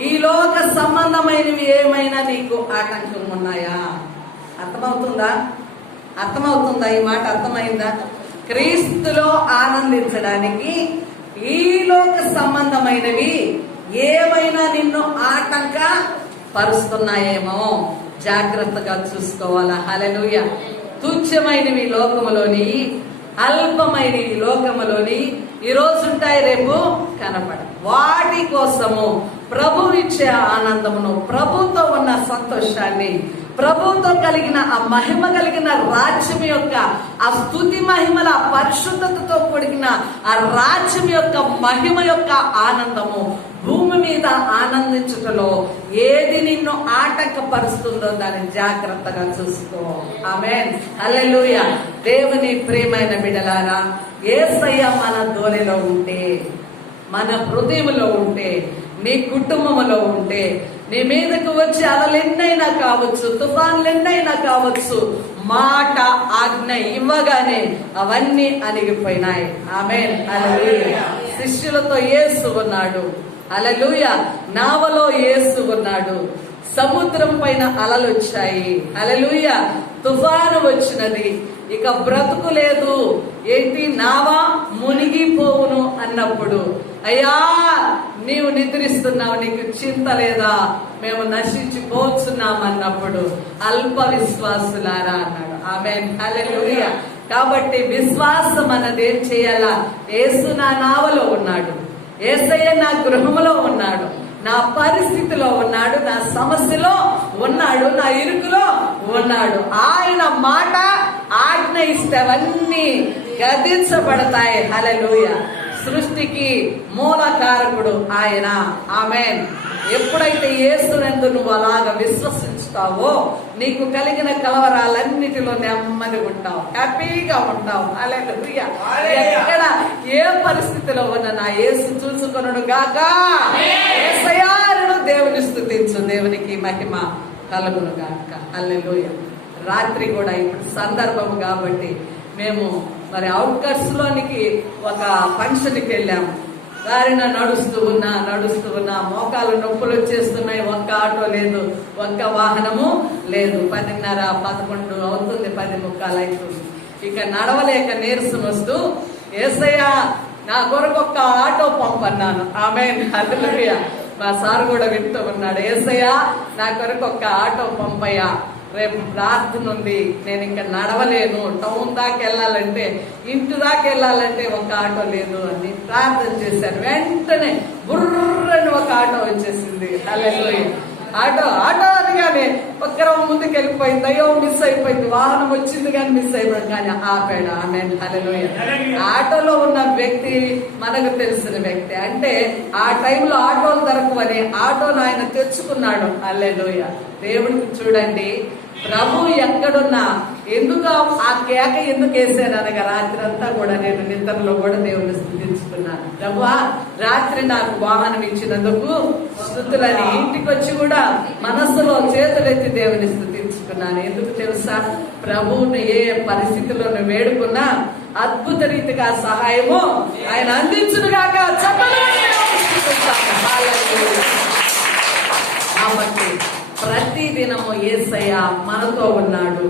ఈ లోక సంబంధమైనవి ఏమైనా నీకు ఆటంకం ఉన్నాయా? అర్థమవుతుందా? ఈ మాట అర్థమైందా? క్రీస్తులో ఆనందించడానికి ఈ లోక సంబంధమైనవి ఏమైనా నిన్ను ఆటంక పరుస్తున్నాయేమో జాగ్రత్తగా చూసుకోవాలా. హల్లెలూయా. తుచ్చమైనవి లోకములోని, అల్పమైనవి లోకములోని ఈ రోజు ఉంటాయి, రేపు కనపడ. వాటి కోసము ప్రభు ఇచ్చే ఆనందమును, ప్రభుతో ఉన్న సంతోషాన్ని, ప్రభుతో కలిగిన ఆ మహిమ కలిగిన రాజ్యం యొక్క ఆ స్తుతి మహిమల పరిశుద్ధతతో కూడిన ఆ రాజ్యం యొక్క మహిమ యొక్క ఆనందము భూమి మీద ఆనందించుటలో ఏది నిన్ను ఆటంకపరుస్తుందో దాన్ని జాగ్రత్తగా చూసుకో. ఆమేన్. హల్లెలూయా. దేవుని ప్రియమైన బిడ్డలారా, యేసయ్య మన ధోనిలో ఉంటే, మన హృదయంలో ఉంటే, నీ కుటుంబంలో ఉంటే, నీ మీదకు వచ్చి అలలెన్నైనా కావచ్చు, తుఫాన్లెన్నైనా కావచ్చు, మాట ఆజ్ఞ ఇవ్వగానే అవన్నీ అణిగిపోయినాయి. ఆమేన్. హల్లెలూయా. శిష్యులతో యేసు ఉన్నాడు. హల్లెలూయా. నావలో యేసు ఉన్నాడు. సముద్రం పైన అలలు వచ్చాయి. హల్లెలూయా. తుఫాను వచ్చినది. ఇక బ్రతుకు లేదు. ఏంటి? నావా మునిగిపోవును అన్నప్పుడు, అయ్యా నీవు నిద్రిస్తున్నావు, నీకు చింత లేదా, మేము నశించిపోతున్నాం అన్నప్పుడు, అల్ప విశ్వాసులారా అన్నాడు. ఆమేన్. హల్లెలూయా. కాబట్టి విశ్వాసం అన్నది ఏం చేయాలా? యేసు నా నావలో ఉన్నాడు, యేసయ్య నా గృహములో ఉన్నాడు, నా పరిస్థితిలో ఉన్నాడు, నా సమస్యలో ఉన్నాడు, నా ఇరుకులో ఉన్నాడు. ఆయన మాట ఆజ్ఞ ఇస్తే అవన్నీ గతించబడతాయి. హల్లెలూయా. సృష్టికి మూలకారకుడు ఆయన. ఆమేన్. ఎప్పుడైతే యేసునందు నువ్వు అలాగ విశ్వసించుతావో నీకు కలిగిన కలవరాలన్నిటిలో నెమ్మది ఉంటావు, హ్యాపీగా ఉంటావు. హల్లెలూయా. ఎక్కడ ఏ పరిస్థితిలో ఉన్న నా యేసు చూసుకొనుడు గాక. యేసయ్యా దేవుని స్తుతించు. దేవునికి మహిమ కలుగును గాక. హల్లెలూయా. రాత్రి కూడా ఇప్పుడు సందర్భం కాబట్టి మేము మరి అవుట్కట్స్ లోనికి ఒక ఫంక్షన్కి వెళ్ళాము. దారిన నడుస్తూ ఉన్నా మోకాలు నొప్పులు వచ్చేస్తున్నాయి. ఒక్క ఆటో లేదు, ఒక్క వాహనము లేదు. 10:30, 11 అవుతుంది, 10:45 అవుతుంది. ఇక నడవలేక నీరసం వస్తూ, యేసయ్యా నా కొరకు ఒక్క ఆటో పంపన్నాను. ఆమేన్. హల్లెలూయా. మా సార్ కూడా వింటూ ఉన్నాడు, యేసయ్యా నా కొరకు ఒక్క ఆటో పంపయ్యా, రేపు ప్రార్థన ఉంది, నేను ఇంకా నడవలేను, టౌన్ దాకా వెళ్ళాలంటే, ఇంటి దాకా వెళ్ళాలంటే ఒక ఆటో లేదు అని ప్రార్థన చేశాను. వెంటనే బుర్రని ఒక ఆటో వచ్చేసింది. హల్లెలూయా. ఆటో అనగానే ఒక్కరం ముందుకు వెళ్ళిపోయింది. అయ్యో మిస్ అయిపోయింది, వాహనం వచ్చింది కానీ మిస్ అయిపోయింది, కానీ ఆపాడు. ఆమేన్. హల్లెలూయా. ఆటోలో ఉన్న వ్యక్తి మనకు తెలిసిన వ్యక్తి. అంటే ఆ టైంలో ఆటోలు దొరకవని ఆటోను ఆయన తెచ్చుకున్నాడు. హల్లెలూయా. దేవుడికి చూడండి, ప్రభు ఎక్కడున్నా ఎందుకు ఆ కేక ఎందుకు వేసాను అనగా రాత్రి అంతా కూడా నేను నిద్రలో కూడా దేవుని స్తుతించుకున్నాను. ప్రభువా రాత్రి నాకు వాహనం ఇచ్చినందుకు స్తుతులని ఇంటికి వచ్చి కూడా మనస్సులో చేతులెత్తి దేవుని స్తుతించుకున్నాను. ఎందుకు తెలుసా? ప్రభువుని ఏ పరిస్థితిలోనూ వేడుకున్నా అద్భుత రీతిగా సహాయము ఆయన అందించునుగాక. కాబట్టి ప్రతి దినము యేసయ్య మనతో ఉన్నాడు.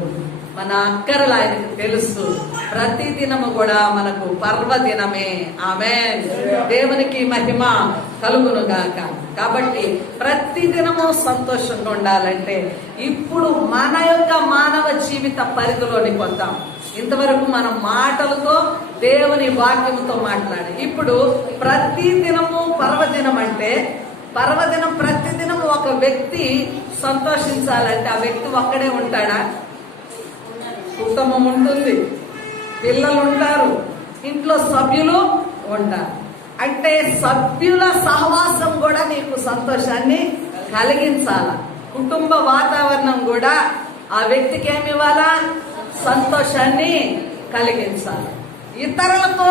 మన అక్కరలు ఆయనకు తెలుసు. ప్రతి దినము కూడా మనకు పర్వదినమే. ఆమేన్. దేవునికి మహిమ కలుగునుగాక. కాబట్టి ప్రతి దినము సంతోషంగా ఉండాలంటే ఇప్పుడు మన యొక్క మానవ జీవిత పరిధిలోనికి వద్దాం. ఇంతవరకు మనం మాటలతో దేవుని వాక్యంతో మాట్లాడి, ఇప్పుడు ప్రతి దినము పర్వదినం అంటే పర్వదినం ప్రతిదినం ఒక వ్యక్తి సంతోషించాలంటే ఆ వ్యక్తి ఒక్కడే ఉంటాడా? కుటుంబం ఉంటుంది, పిల్లలు ఉంటారు, ఇంట్లో సభ్యులు ఉంటారు. అంటే సభ్యుల సహవాసం కూడా నీకు సంతోషాన్ని కలిగించాల. కుటుంబ వాతావరణం కూడా ఆ వ్యక్తికి ఏమి ఇవ్వాలా? సంతోషాన్ని కలిగించాలి. ఇతరులతో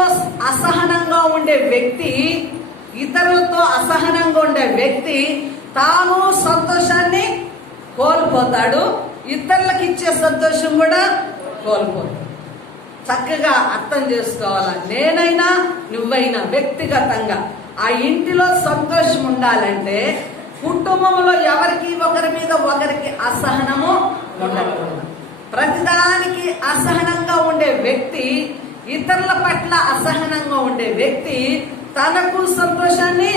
అసహనంగా ఉండే వ్యక్తి తాను సంతోషాన్ని కోల్పోతాడు, ఇతరులకు ఇచ్చే సంతోషం కూడా కోల్పోతాడు. చక్కగా అర్థం చేసుకోవాలా. నేనైనా నువ్వైనా వ్యక్తిగతంగా ఆ ఇంటిలో సంతోషం ఉండాలంటే కుటుంబంలో ఎవరికి ఒకరి మీద ఒకరికి అసహనము ఉండకూడదు. ప్రతిదానికి అసహనంగా ఉండే వ్యక్తి, ఇతరుల పట్ల అసహనంగా ఉండే వ్యక్తి తనకు సంతోషాన్ని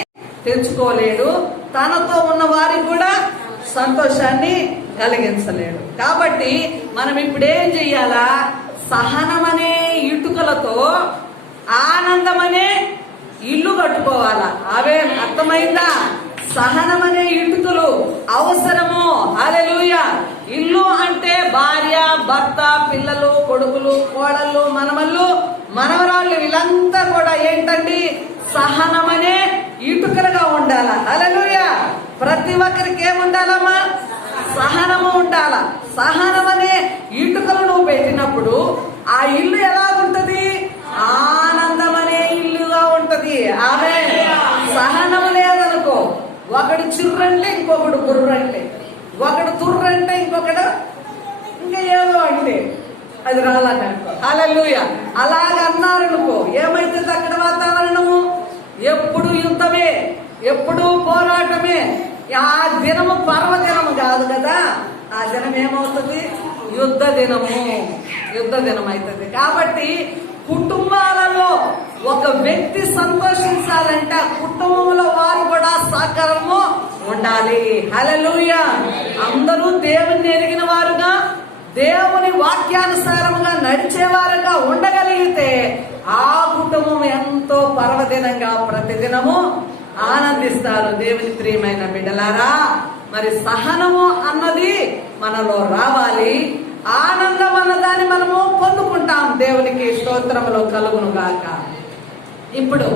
తెచ్చుకోలేడు, తనతో ఉన్న వారికి కూడా సంతోషాన్ని కలిగించలేడు. కాబట్టి మనం ఇప్పుడు ఏం చెయ్యాలా? సహనమనే ఇటుకలతో ఆనందమనే ఇల్లు కట్టుకోవాలా. అవే అర్థమైందా? సహనమనే ఇటుకలు అవసరము. హల్లెలూయా. ఇల్లు అంటే భార్య, భర్త, పిల్లలు, కొడుకులు, కోడళ్ళు, మనమళ్ళు, మనవరాళ్ళు, వీళ్ళంతా కూడా ఏంటండి? సహనమనే ఇటుకలుగా ఉండాలా. హల్లెలూయా. ప్రతి ఒక్కరికి ఏముండాలమ్మా? సహనము ఉండాల. సహనమనే ఇటుకలు నువ్వు పెట్టినప్పుడు ఆ ఇల్లు ఎలా ఉంటది? ఆనందమనే ఇల్లుగా ఉంటది. ఆమె సహనం లేదనుకో, ఒకడు చిర్రంటే ఇంకొకడు బుర్రంటే, ఒకడు తుర్రంటే ఇంకొకడు ఇంకా ఏదో అంటే అది రాలనుకో. హల్లెలూయా. అలాగన్నారనుకో ఏమైతుంది అక్కడ వాతావరణము? ఎప్పుడు యుద్ధమే, ఎప్పుడు పోరాటమే. ఆ దినము పర్వదినము కాదు కదా, ఆ దినం ఏమవుతుంది? యుద్ధ దినం అవుతుంది. కాబట్టి కుటుంబాలలో ఒక వ్యక్తి సంతోషించాలంటే ఆ కుటుంబంలో వారు కూడా సహకారము ఉండాలి. హల్లెలూయా. అందరూ దేవుని ఎరిగిన వారుగా, దేవుని వాక్యానుసారముగా నడిచేవారుగా ఉండగలిగితే ఆ కుటుంబం ఎంతో పర్వదినంగా ప్రతిదినము ఆనందిస్తారు. దేవుని ప్రియమైన బిడ్డలారా, మరి సహనము అన్నది మనలో రావాలి. ఆనందం అన్నదాన్ని మనము పొందుకుంటాం. దేవునికి స్తోత్రములు కలుగును గాక. ఇప్పుడు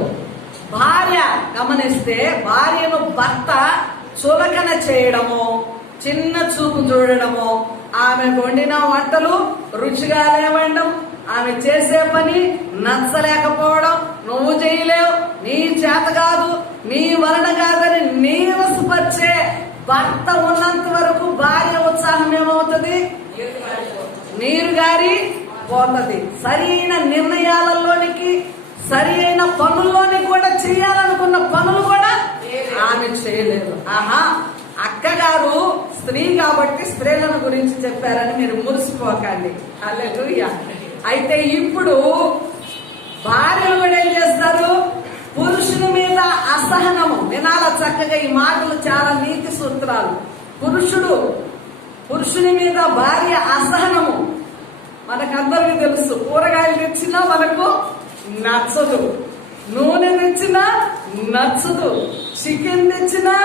భార్య గమనిస్తే, భార్యను భర్త చులకన చేయడము, చిన్న చూపు చూడడము, ఆమె వండిన వంటలు రుచిగా లేవడం, ఆమె చేసే పని నచ్చలేకపోవడం, నువ్వు చేయలేవు, నీ చేత కాదు, నీ వలన కాదని నీరసపరిచే భర్త ఉన్నంత వరకు భార్య ఉత్సాహం ఏమవుతుంది? నీరు గారి పోతుంది. సరైన నిర్ణయాలలోనికి, సరి అయిన పనుల్లోని కూడా చేయాలనుకున్న పనులు కూడా ఆమె చేయలేదు. ఆహా, అక్కగారు స్త్రీ కాబట్టి స్త్రీలను గురించి చెప్పారని మీరు మురిసిపోకండి. హల్లెలూయా. అయితే ఇప్పుడు భార్యలు కూడా ఏం చేస్తారు? పురుషుని మీద అసహనము. వినాల చక్కగా ఈ మాటలు, చాలా నీతి సూత్రాలు. పురుషుని మీద భార్య అసహనము. మనకందరికీ తెలుసు, కూరగాయలు తెచ్చినా మనకు నచ్చదు, నూనె తెచ్చినా నచ్చదు, చికెన్ తెచ్చినా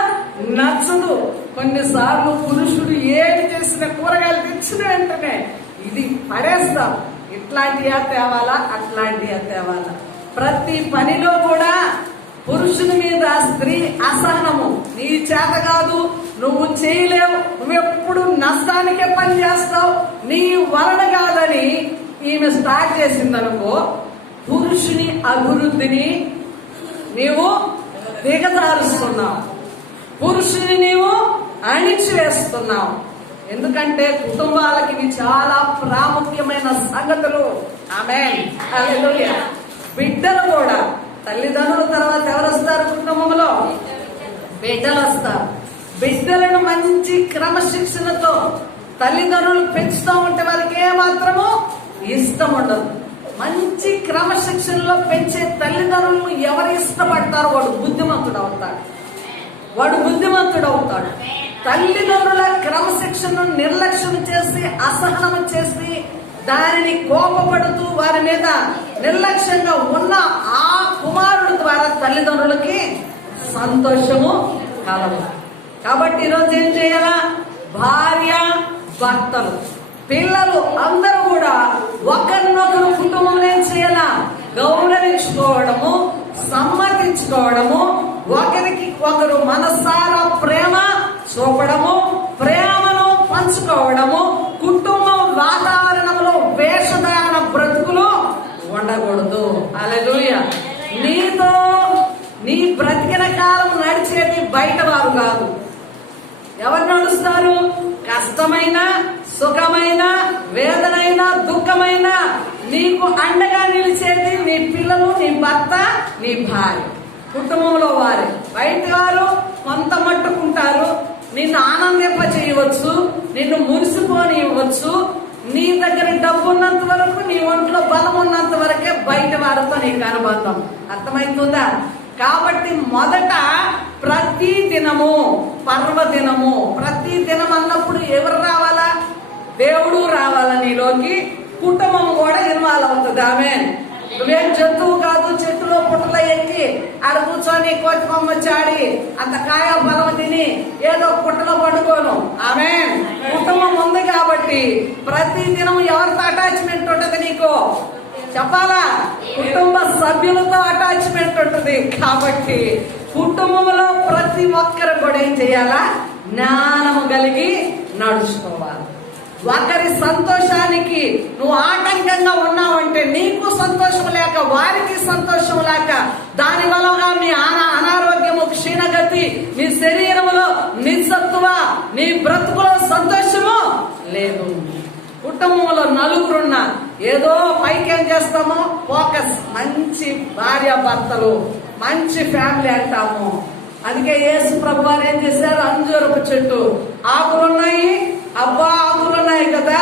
నచ్చదు. కొన్నిసార్లు పురుషుడు ఏది చేసిన, కూరగాయలు తెచ్చిన వెంటనే ఇది పడేస్తాం, ఇట్లాంటియా తేవాలా, అట్లాంటియా తేవాలా. ప్రతి పనిలో కూడా పురుషుని మీద స్త్రీ అసహనము. నీ చేత కాదు, నువ్వు చేయలేవు, నువ్వెప్పుడు నష్టానికే పని చేస్తావు, నీ వలన కాదని ఈమె స్టార్ట్ చేసిందనుకో, పురుషుని అభివృద్ధిని నీవు దిగజారుస్తున్నావు, పురుషుని నీవు అణిచివేస్తున్నావు. ఎందుకంటే కుటుంబాలకి ఇవి చాలా ప్రాముఖ్యమైన సంగతులు. ఆమేన్, హల్లెలూయా. బిడ్డలు కూడా, తల్లిదండ్రుల తర్వాత ఎవరు వస్తారు కుటుంబంలో? బిడ్డలు వస్తారు. బిడ్డలను మంచి క్రమశిక్షణతో తల్లిదండ్రులు పెంచుతూ ఉంటే వాళ్ళకి ఏమాత్రము ఇష్టం ఉండదు. మంచి క్రమశిక్షణలో పెంచే తల్లిదండ్రులను ఎవరు ఇష్టపడతారో వాడు బుద్ధిమంతుడు అవుతాడు. తల్లిదండ్రుల క్రమశిక్షణను నిర్లక్ష్యం చేసి, అసహనం చేసి, దానిని కోపపడుతూ వారి మీద నిర్లక్ష్యంగా ఉన్న ఆ కుమారుడు ద్వారా తల్లిదండ్రులకి సంతోషము కలదు. కాబట్టి ఈరోజు ఏం చేయాలా? భార్య భర్తలు, పిల్లలు అందరూ కూడా ఒకరినొకరు కుటుంబంలో ఏం చేయాలా? గౌరవించుకోవడము, సమ్మతించుకోవడము, ఒకరికి ఒకరు మనసారా ప్రేమ చూపడము, ప్రేమను పంచుకోవడము, కుటుంబం వాతావరణంలో వేషధారణ బ్రతుకులు ఉండకూడదు. హల్లెలూయా. నీతో నీ బ్రతికిన కాలం నడిచేది బయట వారు కాదు. ఎవరు నడుస్తారు? కష్టమైన, సుఖమైన, వేదనైన, దుఃఖమైన నీకు అండగా నిలిచేది నీ పిల్లలు, నీ భర్త, నీ భార్య, కుటుంబంలో వారే. బయట వారు కొంత మట్టుకుంటారు, నిన్ను ఆనందింప చేయవచ్చు, నిన్ను మురిసిపోనివ్వచ్చు. నీ దగ్గర డబ్బు ఉన్నంత వరకు, నీ ఒంట్లో బలం ఉన్నంత వరకే బయట వారితో నీకు అనుబంధం. అర్థమవుతుందా? కాబట్టి మొదట ప్రతి దినము పర్వదినము, ప్రతి దినం అన్నప్పుడు ఎవరు రావాలా? దేవుడు రావాలా నీలోకి, కుటుంబం కూడా ఇన్వాల్వ్ అవుతుంది. ఆమేన్. నువ్వేం జంతువు కాదు, చెట్టులో పుట్టలో ఎక్కి ఆడ కూర్చొని కోతికొమ్మ చాడి అంత కాయ బలం తిని ఏదో పుట్టలో పడుకోను. ఆమేన్. కుటుంబం ఉంది కాబట్టి ప్రతి దినం ఎవరితో అటాచ్మెంట్ ఉంటది నీకు చెప్పాలా? కుటుంబ సభ్యులతో అటాచ్మెంట్ ఉంటుంది. కాబట్టి కుటుంబంలో ప్రతి ఒక్కరు కూడా ఏం చేయాలా? జ్ఞానము కలిగి నడుచుకోవాలి. ఒకరి సంతోషానికి నువ్వు ఆటంకంగా ఉన్నావంటే, నీకు సంతోషం లేక వారికి సంతోషం లేక, దాని వలన మీ అనారోగ్యము, క్షీణగతి, నీ శరీరములో నిస్సత్తువ, నీ బ్రతుకులో సంతోషము లేదు. కుటుంబంలో నలుగురున్న ఏదో పైకి ఏం చేస్తామో ఫోకస్, మంచి భార్య భర్తలు, మంచి ఫ్యామిలీ అంటాము. అందుకే యేసు ప్రభు వారు ఏం చేశారు? అంజూరపు చెట్టు ఆకులున్నాయి, అబ్బా ఆకులున్నాయి కదా,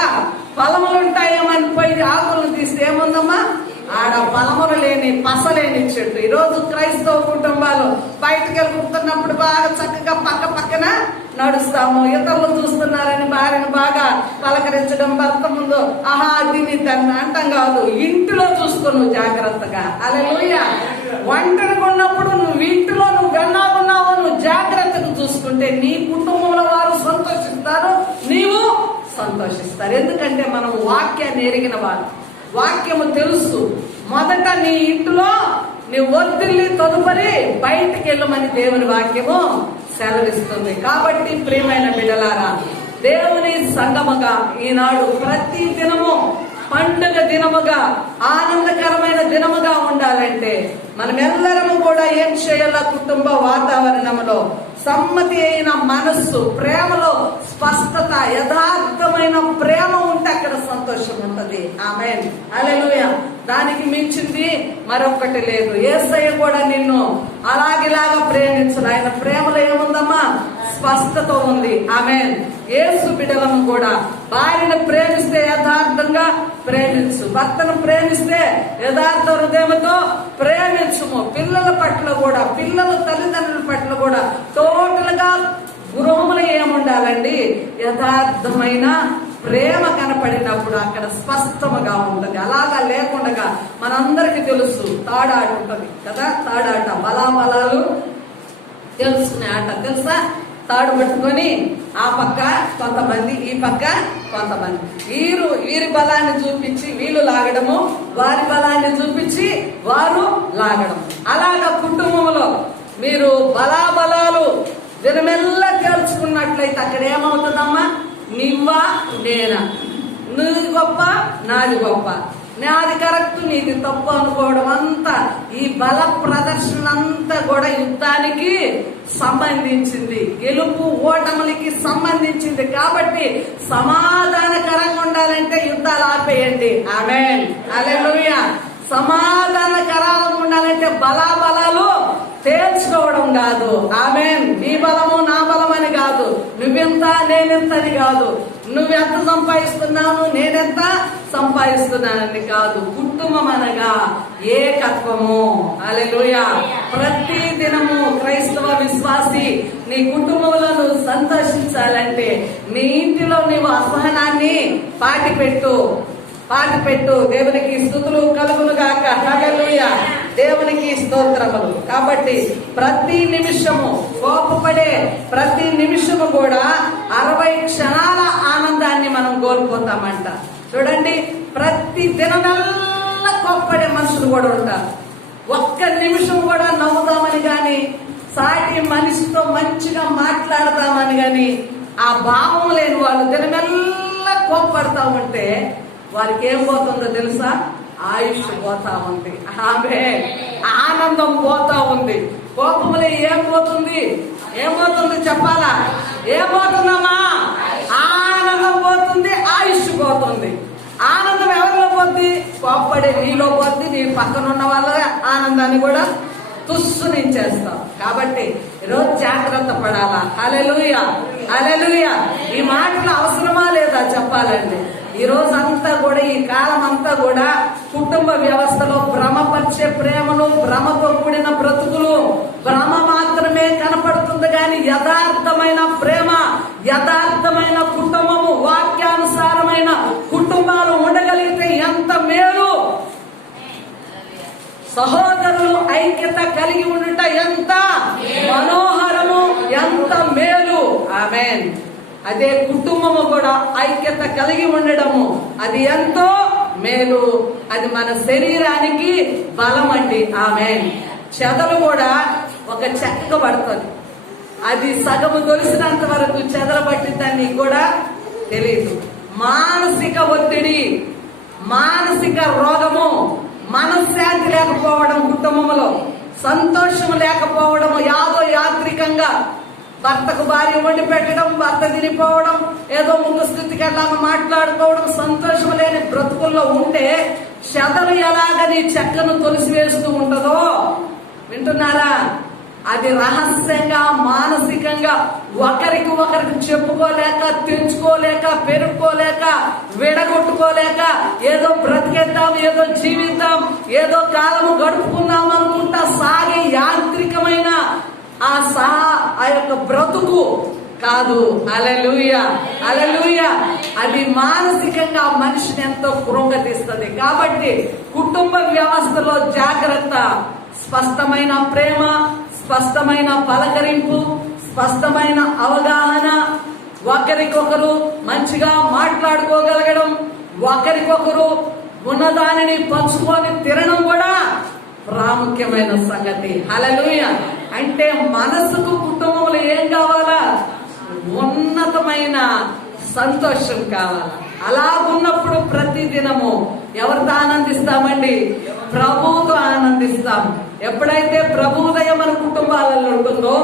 ఫలములు ఉంటాయేమని పోయి ఆకులను తీస్తే ఏముందమ్మా? ఆడ ఫలములు లేని, పసలేని చెట్టు. ఈరోజు క్రైస్తవ కుటుంబాలు బయటకు వెళ్ళి కుడుతున్నప్పుడు బాగా చక్కగా పక్క పక్కన నడుస్తాము. ఇతరులు చూస్తున్నారని భార్యను బాగా పలకరించడం, భర్త ముందు ఆహా దీన్ని తన అంటాం కాదు. ఇంటిలో చూసుకో నువ్వు జాగ్రత్తగా. హల్లెలూయా. ఒంటరిగా ఉన్నప్పుడు నువ్వు ఇంటిలో నువ్వు గన్నాకున్నావు, నువ్వు జాగ్రత్తగా చూసుకుంటే నీ కుటుంబంలో వారు సంతోషిస్తారు, నీవు సంతోషిస్తారు. ఎందుకంటే మనం వాక్యాన్ని ఎరిగిన వారు, వాక్యము తెలుసు. మొదట నీ ఇంటిలో నీ ఒత్తిళ్ళి తదుపరి బయటికి వెళ్ళమని దేవుని వాక్యము సెలవిస్తుంది. కాబట్టి ప్రియమైన బిడ్డలారా, దేవుని సంగముగా ఈనాడు ప్రతి దినము పండుగ దినముగా, ఆనందకరమైన దినముగా ఉండాలంటే మనమెల్లరము కూడా ఏం చేయాల? కుటుంబ వాతావరణంలో సమ్మతి అయిన మనస్సు, ప్రేమలో స్పష్టత, యథార్థమైన ప్రేమ ఉంటే అక్కడ సంతోషం ఉంటది. ఆమేన్. హల్లెలూయా. దానికి మించింది మరొకటి లేదు. యేసయ్య కూడా నిన్ను అలాగిలాగా ప్రేమించను. ఆయన ప్రేమలో ఏముందమ్మా? స్పష్టత ఉంది. ఆమేన్. యేసు బిడ్డలను కూడా భార్యను ప్రేమిస్తే యథార్థంగా ప్రేమించు, భర్తను ప్రేమిస్తే యథార్థ హృదయంతో ప్రేమించుము. పిల్లల పట్ల కూడా, పిల్లల తల్లిదండ్రుల పట్ల కూడా టోటల్గా గృహములు ఏముండాలండి? యథార్థమైన ప్రేమ కనపడినప్పుడు అక్కడ స్పష్టముగా ఉంటది. అలాగా లేకుండా మనందరికి తెలుసు తాడాట ఉంటది కదా, తాడాట బలాబలాలు తెలుసుకునే ఆట తెలుసా? తాడు పట్టుకొని ఆ పక్క కొంతమంది, ఈ పక్క కొంతమంది, వీరి బలాన్ని చూపించి వీళ్ళు లాగడము, వారి బలాన్ని చూపించి వారు లాగడం. అలాగా కుటుంబంలో మీరు బలాబలాలు దినమెల్లా తెలుసుకున్నట్లయితే అక్కడ ఏమవుతుందమ్మా? నివ్వా నేనా, నువ్వు గొప్ప నాది గొప్ప, నాది కరెక్ట్ నీది తప్పు అనుకోవడం అంతా, ఈ బల ప్రదర్శన అంతా కూడా యుద్ధానికి సంబంధించింది, గెలుపు ఓటములకి సంబంధించింది. కాబట్టి సమాధానకరంగా ఉండాలంటే యుద్ధాలు ఆపేయండి. ఆమేన్. హల్లెలూయా. సమాధానకరంగా ఉండాలంటే బలాబలాలు తేల్చుకోవడం కాదు. ఆమేన్. నీ బలము నా బలం అని కాదు, నువ్వెంత నేనెంత అని కాదు, నువ్వెంత సంపాదిస్తున్నావు నేనెంత సంపాదిస్తున్నానని కాదు. కుటుంబం అనగా ఏకత్వము. హల్లెలూయా. ప్రతి దినము క్రైస్తవ విశ్వాసి నీ కుటుంబంలో నువ్వు సంతోషించాలంటే నీ ఇంటిలో నీవు అసహనాన్ని పాటిపెట్టు. దేవునికి స్తుతులు కలుగును గాక. హల్లెలూయా. దేవునికి స్తోత్రములు. కాబట్టి ప్రతి నిమిషము కోపపడే ప్రతి నిమిషము కూడా 60 క్షణాల ఆనందాన్ని మనం కోల్పోతామంట. చూడండి, ప్రతి దినమల్లా కోపపడే మనుషులు కూడా ఉంటారు. ఒక్క నిమిషం కూడా నవ్వుదామని గాని, సాటి మనిషితో మంచిగా మాట్లాడదామని గాని ఆ భావం లేని వాళ్ళు దినమెల్లా కోపపడతా ఉంటే వారికి ఏం పోతుందో తెలుసా? ఆయుష్ పోతా ఉంది. ఆమె ఆనందం పోతా ఉంది. కోపంలో ఏమవుతుంది చెప్పాలా? ఏమవుతుందమ్మా? ఆనందం పోతుంది, ఆయుష్ పోతుంది. ఆనందం ఎవరిలో పోద్ది? కోపపడే నీలో పోద్ది. నీ పక్కన ఉన్న వాళ్ళ ఆనందాన్ని కూడా తుస్సునించేస్తాం. కాబట్టి ఈరోజు జాగ్రత్త పడాలా. హల్లెలూయా. హల్లెలూయా. ఈ మాటలు అవసరమా లేదా చెప్పాలండి? ఈ రోజంతా కూడా, ఈ కాలం అంతా కూడా కుటుంబ వ్యవస్థలో భ్రమపరిచే ప్రేమలు, భ్రమతో కూడిన బ్రతుకులు, భ్రమ మాత్రమే కనపడుతుంది కానీ యథార్థమైన ప్రేమ, యథార్థమైన కుటుంబము, వాక్యానుసారమైన కుటుంబాలు ఉండగలిగితే ఎంత మేలు. సహోదరులు ఐక్యత కలిగి ఉండుట ఎంత మనోహరము, ఎంత మేలు. ఆమేన్. అదే కుటుంబము కూడా ఐక్యత కలిగి ఉండడము, అది ఎంతో మేలు. అది మన శరీరానికి బలం అండి. ఆమేన్. చెదలు కూడా ఒక చెక్క పడుతుంది, అది సగము తొలిసినంత వరకు చెదలబట్టిందని కూడా తెలియదు. మానసిక ఒత్తిడి, మానసిక రోగము, మనశ్శాంతి లేకపోవడం, కుటుంబంలో సంతోషం లేకపోవడం, యాదో యాంత్రికంగా భర్తకు భార్య వండి పెట్టడం, భర్త తినిపోవడం, ఏదో ముందు స్థితికి ఎలాగ మాట్లాడుకోవడం, సంతోషం లేని బ్రతుకుల్లో ఉంటే చెదలు ఎలాగని చెక్కను తొలిసివేస్తూ ఉంటుందో వింటున్నారా? అది రహస్యంగా, మానసికంగా ఒకరికి చెప్పుకోలేక, తెంచుకోలేక, పెరుక్కోలేక, విడగొట్టుకోలేక, ఏదో బ్రతికేద్దాం, ఏదో జీవిద్దాం, ఏదో కాలము గడుపుకుందాం అనుకుంటా సాగే యాంత్రికమైన ఆ యొక్క బ్రతుకు కాదు. హల్లెలూయా, హల్లెలూయా. అది మానసికంగా మనిషిని ఎంతో కృంగతీస్తుంది. కాబట్టి కుటుంబ వ్యవస్థలో జాగ్రత్త. స్పష్టమైన ప్రేమ, స్పష్టమైన పలకరింపు, స్పష్టమైన అవగాహన, ఒకరికొకరు మంచిగా మాట్లాడుకోగలగడం, ఒకరికొకరు ఉన్నదానిని పంచుకొని తినడం కూడా ప్రాముఖ్యమైన సంగతి. హల్లెలూయా. అంటే మనసుకు కుటుంబంలో ఏం కావాలా? ఉన్నతమైన సంతోషం కావాలా. అలాగున్నప్పుడు ప్రతి దినము ఎవరితో ఆనందిస్తామండి? ప్రభువుతో ఆనందిస్తాం. ఎప్పుడైతే ప్రభువుదయ మన కుటుంబాలలో ఉంటుందో,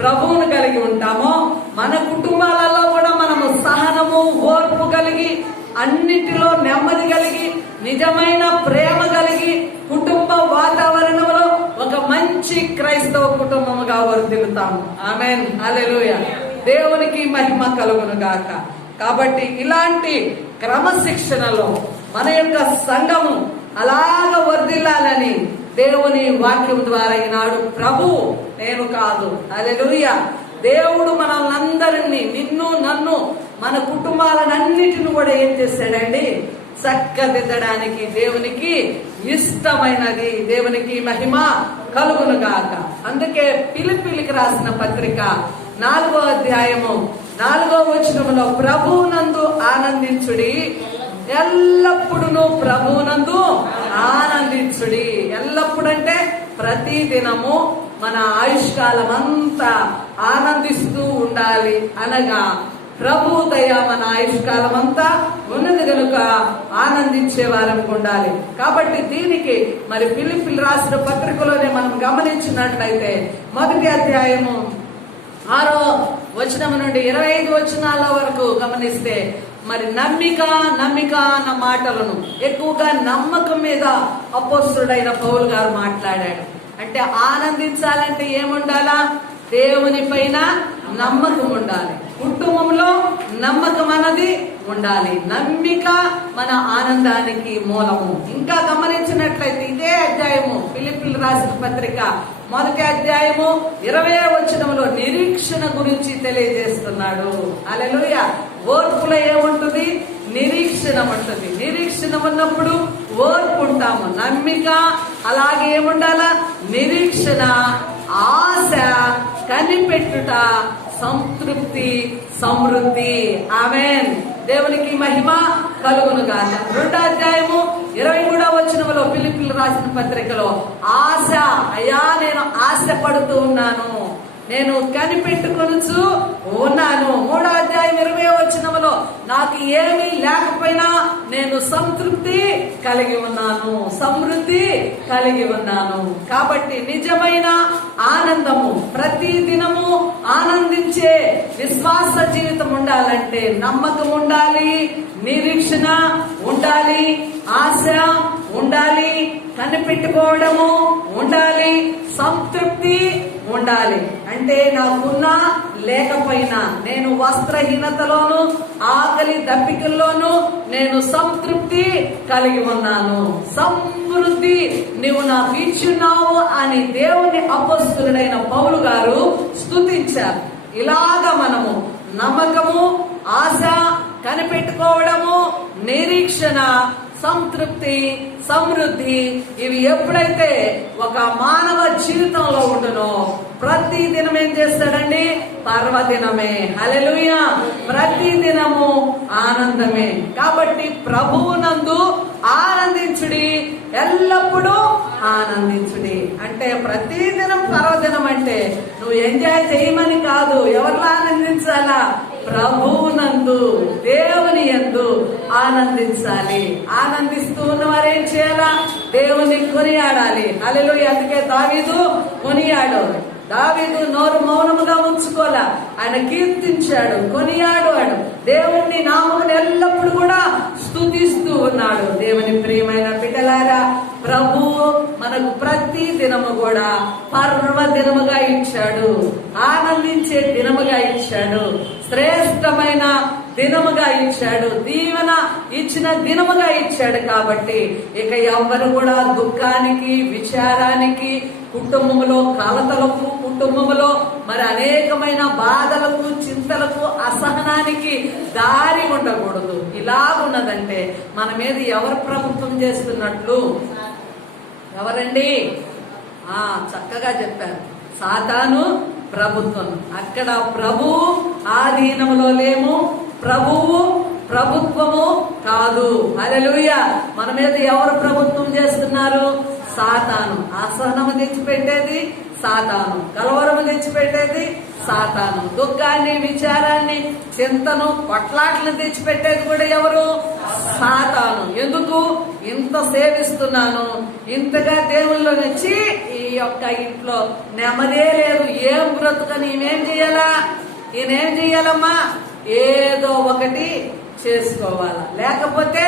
ప్రభువును కలిగి ఉంటామో, మన కుటుంబాలలో కూడా మనము సహనము, ఓర్పు కలిగి, అన్నిటిలో నెమ్మది కలిగి, నిజమైన ప్రేమ కలిగి, కుటుంబ వాతావరణంలో ఒక మంచి క్రైస్తవ కుటుంబముగా వర్ధిల్లుతాము. ఆమేన్, హల్లెలూయా. దేవునికి మహిమ కలుగును గాక. కాబట్టి ఇలాంటి క్రమశిక్షణలో మన యొక్క సంఘము అలాగ వర్ధిల్లాలని దేవుని వాక్యం ద్వారా ఈనాడు ప్రభు, నేను కాదు, హల్లెలూయా, దేవుడు మనల్నందరినీ, నిన్ను నన్ను మన కుటుంబాలన్నిటిని కూడా ఏం చేశాడండి? చక్కదిద్దడానికి దేవునికి ఇష్టమైనది. దేవునికి మహిమ కలుగును గాక. అందుకే ఫిలిప్పీయులకు రాసిన పత్రిక 4వ అధ్యాయము 4వ వచనములో ప్రభువునందు ఆనందించుడి, ఎల్లప్పుడూ ప్రభువునందు ఆనందించుడి. ఎల్లప్పుడంటే ప్రతి దినము మన ఆయుష్కాలం అంతా ఆనందిస్తూ ఉండాలి అనగా ప్రభు దయ మన ఆయుష్కాలం అంతా ఉన్నది కనుక ఆనందించే వారికి ఉండాలి. కాబట్టి దీనికి మరి ఫిలిప్పీయులు రాసిన పత్రికలోనే మనం గమనించినట్లయితే 1వ అధ్యాయము 6వ వచనం నుండి 25 వచనాల వరకు గమనిస్తే మరి నమ్మిక అన్న మాటలను ఎక్కువగా నమ్మకం మీద అపోస్తలుడైన పౌలు గారు మాట్లాడాడు. అంటే ఆనందించాలంటే ఏముండాలా? దేవుని పైన నమ్మకం ఉండాలి, కుటుంబంలో నమ్మకం అన్నది ఉండాలి. నమ్మిక మన ఆనందానికి మూలము. ఇంకా గమనించినట్లయితే ఇదే అధ్యాయము ఫిలిప్పీయులకు రాసిన పత్రిక 1వ అధ్యాయము 20వ వచనంలో నిరీక్షణ గురించి తెలియజేస్తున్నాడు. హల్లెలూయా. ఓర్పులో ఏముంటుంది? నిరీక్షణ ఉంటుంది. నిరీక్షణ ఉన్నప్పుడు ఓర్పు ఉంటాము. నమ్మిక అలాగే ఏముండాలా? నిరీక్షణ, ఆశ, కనిపెట్టుట, సంతృప్తి, సమృద్ధి. ఆమేన్. దేవునికి మహిమ కలుగును గాక. 2వ అధ్యాయము 23వ వచనంలో ఫిలిప్పీయులకు రాసిన పత్రికలో ఆశ, అయ్యా నేను ఆశపడుతూ ఉన్నాను, నేను కనిపెట్టుకొనుచు ఉన్నాను. 3వ అధ్యాయం 20వ వచనంలో నాకు ఏమీ లేకపోయినా నేను సంతృప్తి కలిగి ఉన్నాను, సమృద్ధి కలిగి ఉన్నాను. కాబట్టి నిజమైన ఆనందము, ప్రతి దినము ఆనందించే విశ్వాస జీవితం ఉండాలంటే నమ్మకం ఉండాలి, నిరీక్షణ ఉండాలి, ఆశ ఉండాలి, కనిపెట్టుకోవడము ఉండాలి, సంతృప్తి ఉండాలి. అంటే నాకున్నా లేకపోయినా, నేను వస్త్రహీనతలోను ఆకలి దప్పికల్లోనూ నేను సంతృప్తి కలిగి ఉన్నాను, సమృద్ధి నీవు నాకు ఇచ్చున్నావు అని దేవుని అపోస్తలుడైన పౌలు గారు స్తుతించారు. ఇలాగా మనము నమ్మకము, ఆశ, కనిపెట్టుకోవడము, నిరీక్షణ, సంతృప్తి, సమృద్ధి ఇవి ఎప్పుడైతే ఒక మానవ జీవితంలో ఉండునో ప్రతి దినం ఏం చేస్తాడండి? పర్వదినమే. హల్లెలూయా. ప్రతి దినము ఆనందమే. కాబట్టి ప్రభువునందు ఆనందించుడి, ఎల్లప్పుడూ ఆనందించుడి. అంటే ప్రతి దినం పర్వదినం అంటే నువ్వు ఎంజాయ్ చేయమని కాదు. ఎవరిలో ఆనందించాలా? ప్రభువునందు, దేవుని యందు ఆనందించాలి. ఆనందిస్తూ ఉన్నవారు ఏం చేయాలా? దేవుని కొనియాడాలి. హల్లెలూయా. అందుకే దావీదు కొనియాడు. దావీదు నోరు మౌనముగా ఉంచుకోలా, ఆయన కీర్తించాడు, కొనియాడాడు. దేవుని నామమును ఎల్లప్పుడు కూడా స్తుతిస్తూ ఉన్నాడు. దేవుని ప్రియమైన బిడ్డలారా, ప్రభు మనకు ప్రతి దినము కూడా పర్వదినముగా ఇచ్చాడు, ఆనందించే దినముగా ఇచ్చాడు, శ్రేష్టమైన దినముగా ఇచ్చాడు, దీవెన ఇచ్చిన దినముగా ఇచ్చాడు. కాబట్టి ఇక ఎవ్వరు కూడా దుఃఖానికి, విచారానికి, కుటుంబంలో కలతలకు, కుటుంబంలో మరి అనేకమైన బాధలకు, చింతలకు మరణానికి దారి ఉండకూడదు. ఇలాగున్నదంటే మన మీద ఎవరు ప్రభుత్వం చేస్తున్నట్లు? ఎవరండి? చక్కగా చెప్పారు, సాతాను ప్రభుత్వం. అక్కడ ప్రభువు ఆధీనంలో లేము, ప్రభువు ప్రభుత్వము కాదు. హల్లెలూయా. మన మీద ఎవరు ప్రభుత్వం చేస్తున్నారు? సాతాను. అసహనము తెచ్చిపెట్టేది సాతాను, కలవరము తెచ్చిపెట్టేది సాతాను, దుఃఖాన్ని, విచారాన్ని, చింతను, కొట్లాట్లను తెచ్చిపెట్టేది కూడా ఎవరు? సాతాను. ఎందుకు? ఇంత సేవిస్తున్నాను, ఇంతగా దేవుళ్ళు వచ్చి ఈ యొక్క ఇంట్లో నెమ్మదే లేదు, ఏం బ్రతుకని ఈయనేం చెయ్యాలా? ఈయనేం చెయ్యాలమ్మా? ఏదో ఒకటి చేసుకోవాలా, లేకపోతే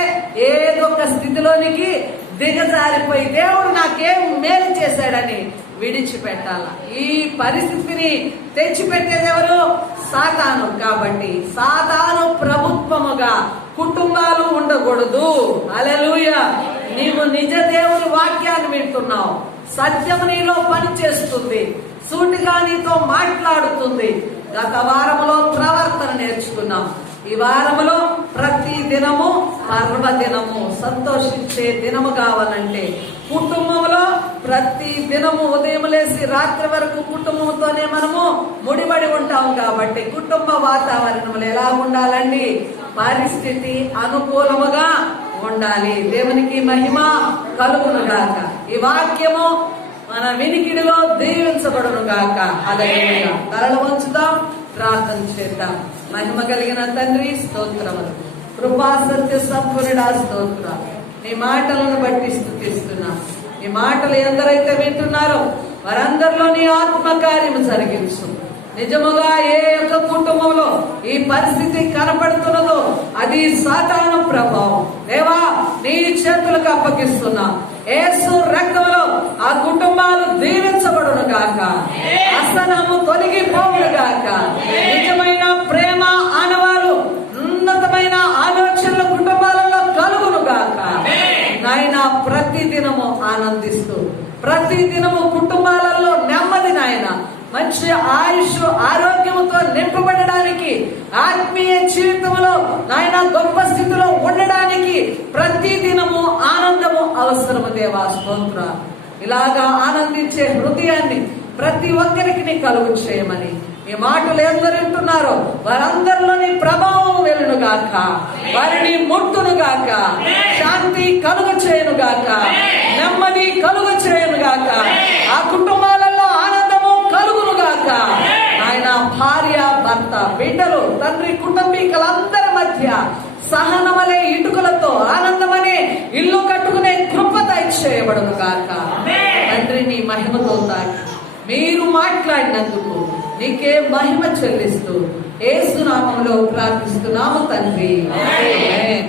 ఏదో ఒక స్థితిలోనికి దిగజారిపోయి దేవుడు నాకేం మేలు చేశాడని విడిచిపెట్టాల. ఈ పరిస్థితిని తెచ్చిపెట్టేది ఎవరు? సాతాను. కాబట్టి సాతాను ప్రభుత్వముగా కుటుంబాలు ఉండకూడదు. హల్లెలూయా. నీవు నిజ దేవుని వాక్యాన్ని వింటున్నావు, సత్యము నీలో పని చేస్తుంది, సూటిగా నీతో మాట్లాడుతుంది. గత వారములో ప్రవర్తన నేర్చుకున్నాం. ఈ వారములో ప్రతి దినము పర్వదినము, సంతోషించే దినము కావాలంటే కుటుంబంలో ప్రతి దినము ఉదయం లేసి రాత్రి వరకు కుటుంబంతోనే మనము ముడిపడి ఉంటాం. కాబట్టి కుటుంబ వాతావరణంలో ఎలా ఉండాలండి? పరిస్థితి అనుకూలముగా ఉండాలి. దేవునికి మహిమ కలుగును గాక. ఈ వాక్యము మన వినికిడిలో దీవించబడును గాక. హల్లెలూయా. తలలు వంచుదాం, ప్రార్థన చేద్దాం. మహిమ కలిగిన తండ్రి స్తోత్రములు, కృపా సత్య సంపూర్ణుడా స్తోత్రాలు. నీ మాటలను బట్టి స్తుతిస్తున్నా. నీ మాటలు ఎందరైతే వింటున్నారో వారందరిలో నీ ఆత్మకార్యము జరిగించు. నిజముగా ఏ యొక్క కుటుంబంలో ఈ పరిస్థితి కనపడుతున్నదో అది సాతాను ప్రభావం. దేవా, నీ చేతులకు అప్పగిస్తున్నా. యేసు రక్తంలో ఆ కుటుంబాలు దీవించబడును గాక, అసహనము తొలగిపోవును గాక, నిజమైన ప్రేమ ఆనవాలు, ఉన్నతమైన ఆలోచనలు కుటుంబాలలో కలుగును గాక. నాయన ప్రతి దినము ఆనందిస్తూ, ప్రతి దినము కుటుంబాలలో నెమ్మది, నాయన మంచి ఆయుష్ ఆరోగ్యముతో నింపబడడానికి, ఆత్మీయ జీవితంలో నాయన గొప్ప స్థితిలో ఉండడానికి ప్రతి దినము ఆనందము అవసరము. దేవా స్తోత్ర. ఇలాగా ఆనందించే హృదయాన్ని ప్రతి ఒక్కరికి నీ కలుగు చేయమని ఈ మాటలు ఎందరు వింటున్నారో వారందరిలో నీ ప్రభావం వెలును గాక, వారిని ముట్టును గాక, శాంతి కలుగు చేయను గాక, నెమ్మది కలుగు చేయను గాక, ఆ కుటుంబాలలో ఆనందము కలుగును గాక. ఆయన భార్య, భర్త, బిడ్డలు, తండ్రి, కుటుంబీకులందరి మధ్య సహనమనే ఇటుకలతో ఆనందమనే ఇల్లు కట్టుకునే కృప దయచేయబడును గాక. తండ్రి, నీ మహిమతో తాకి మీరు మాట్లాడినందుకు నీకే మహిమ చెల్లిస్తూ యేసు నామములో ప్రార్థిస్తున్నాము తండ్రి. ఆమేన్.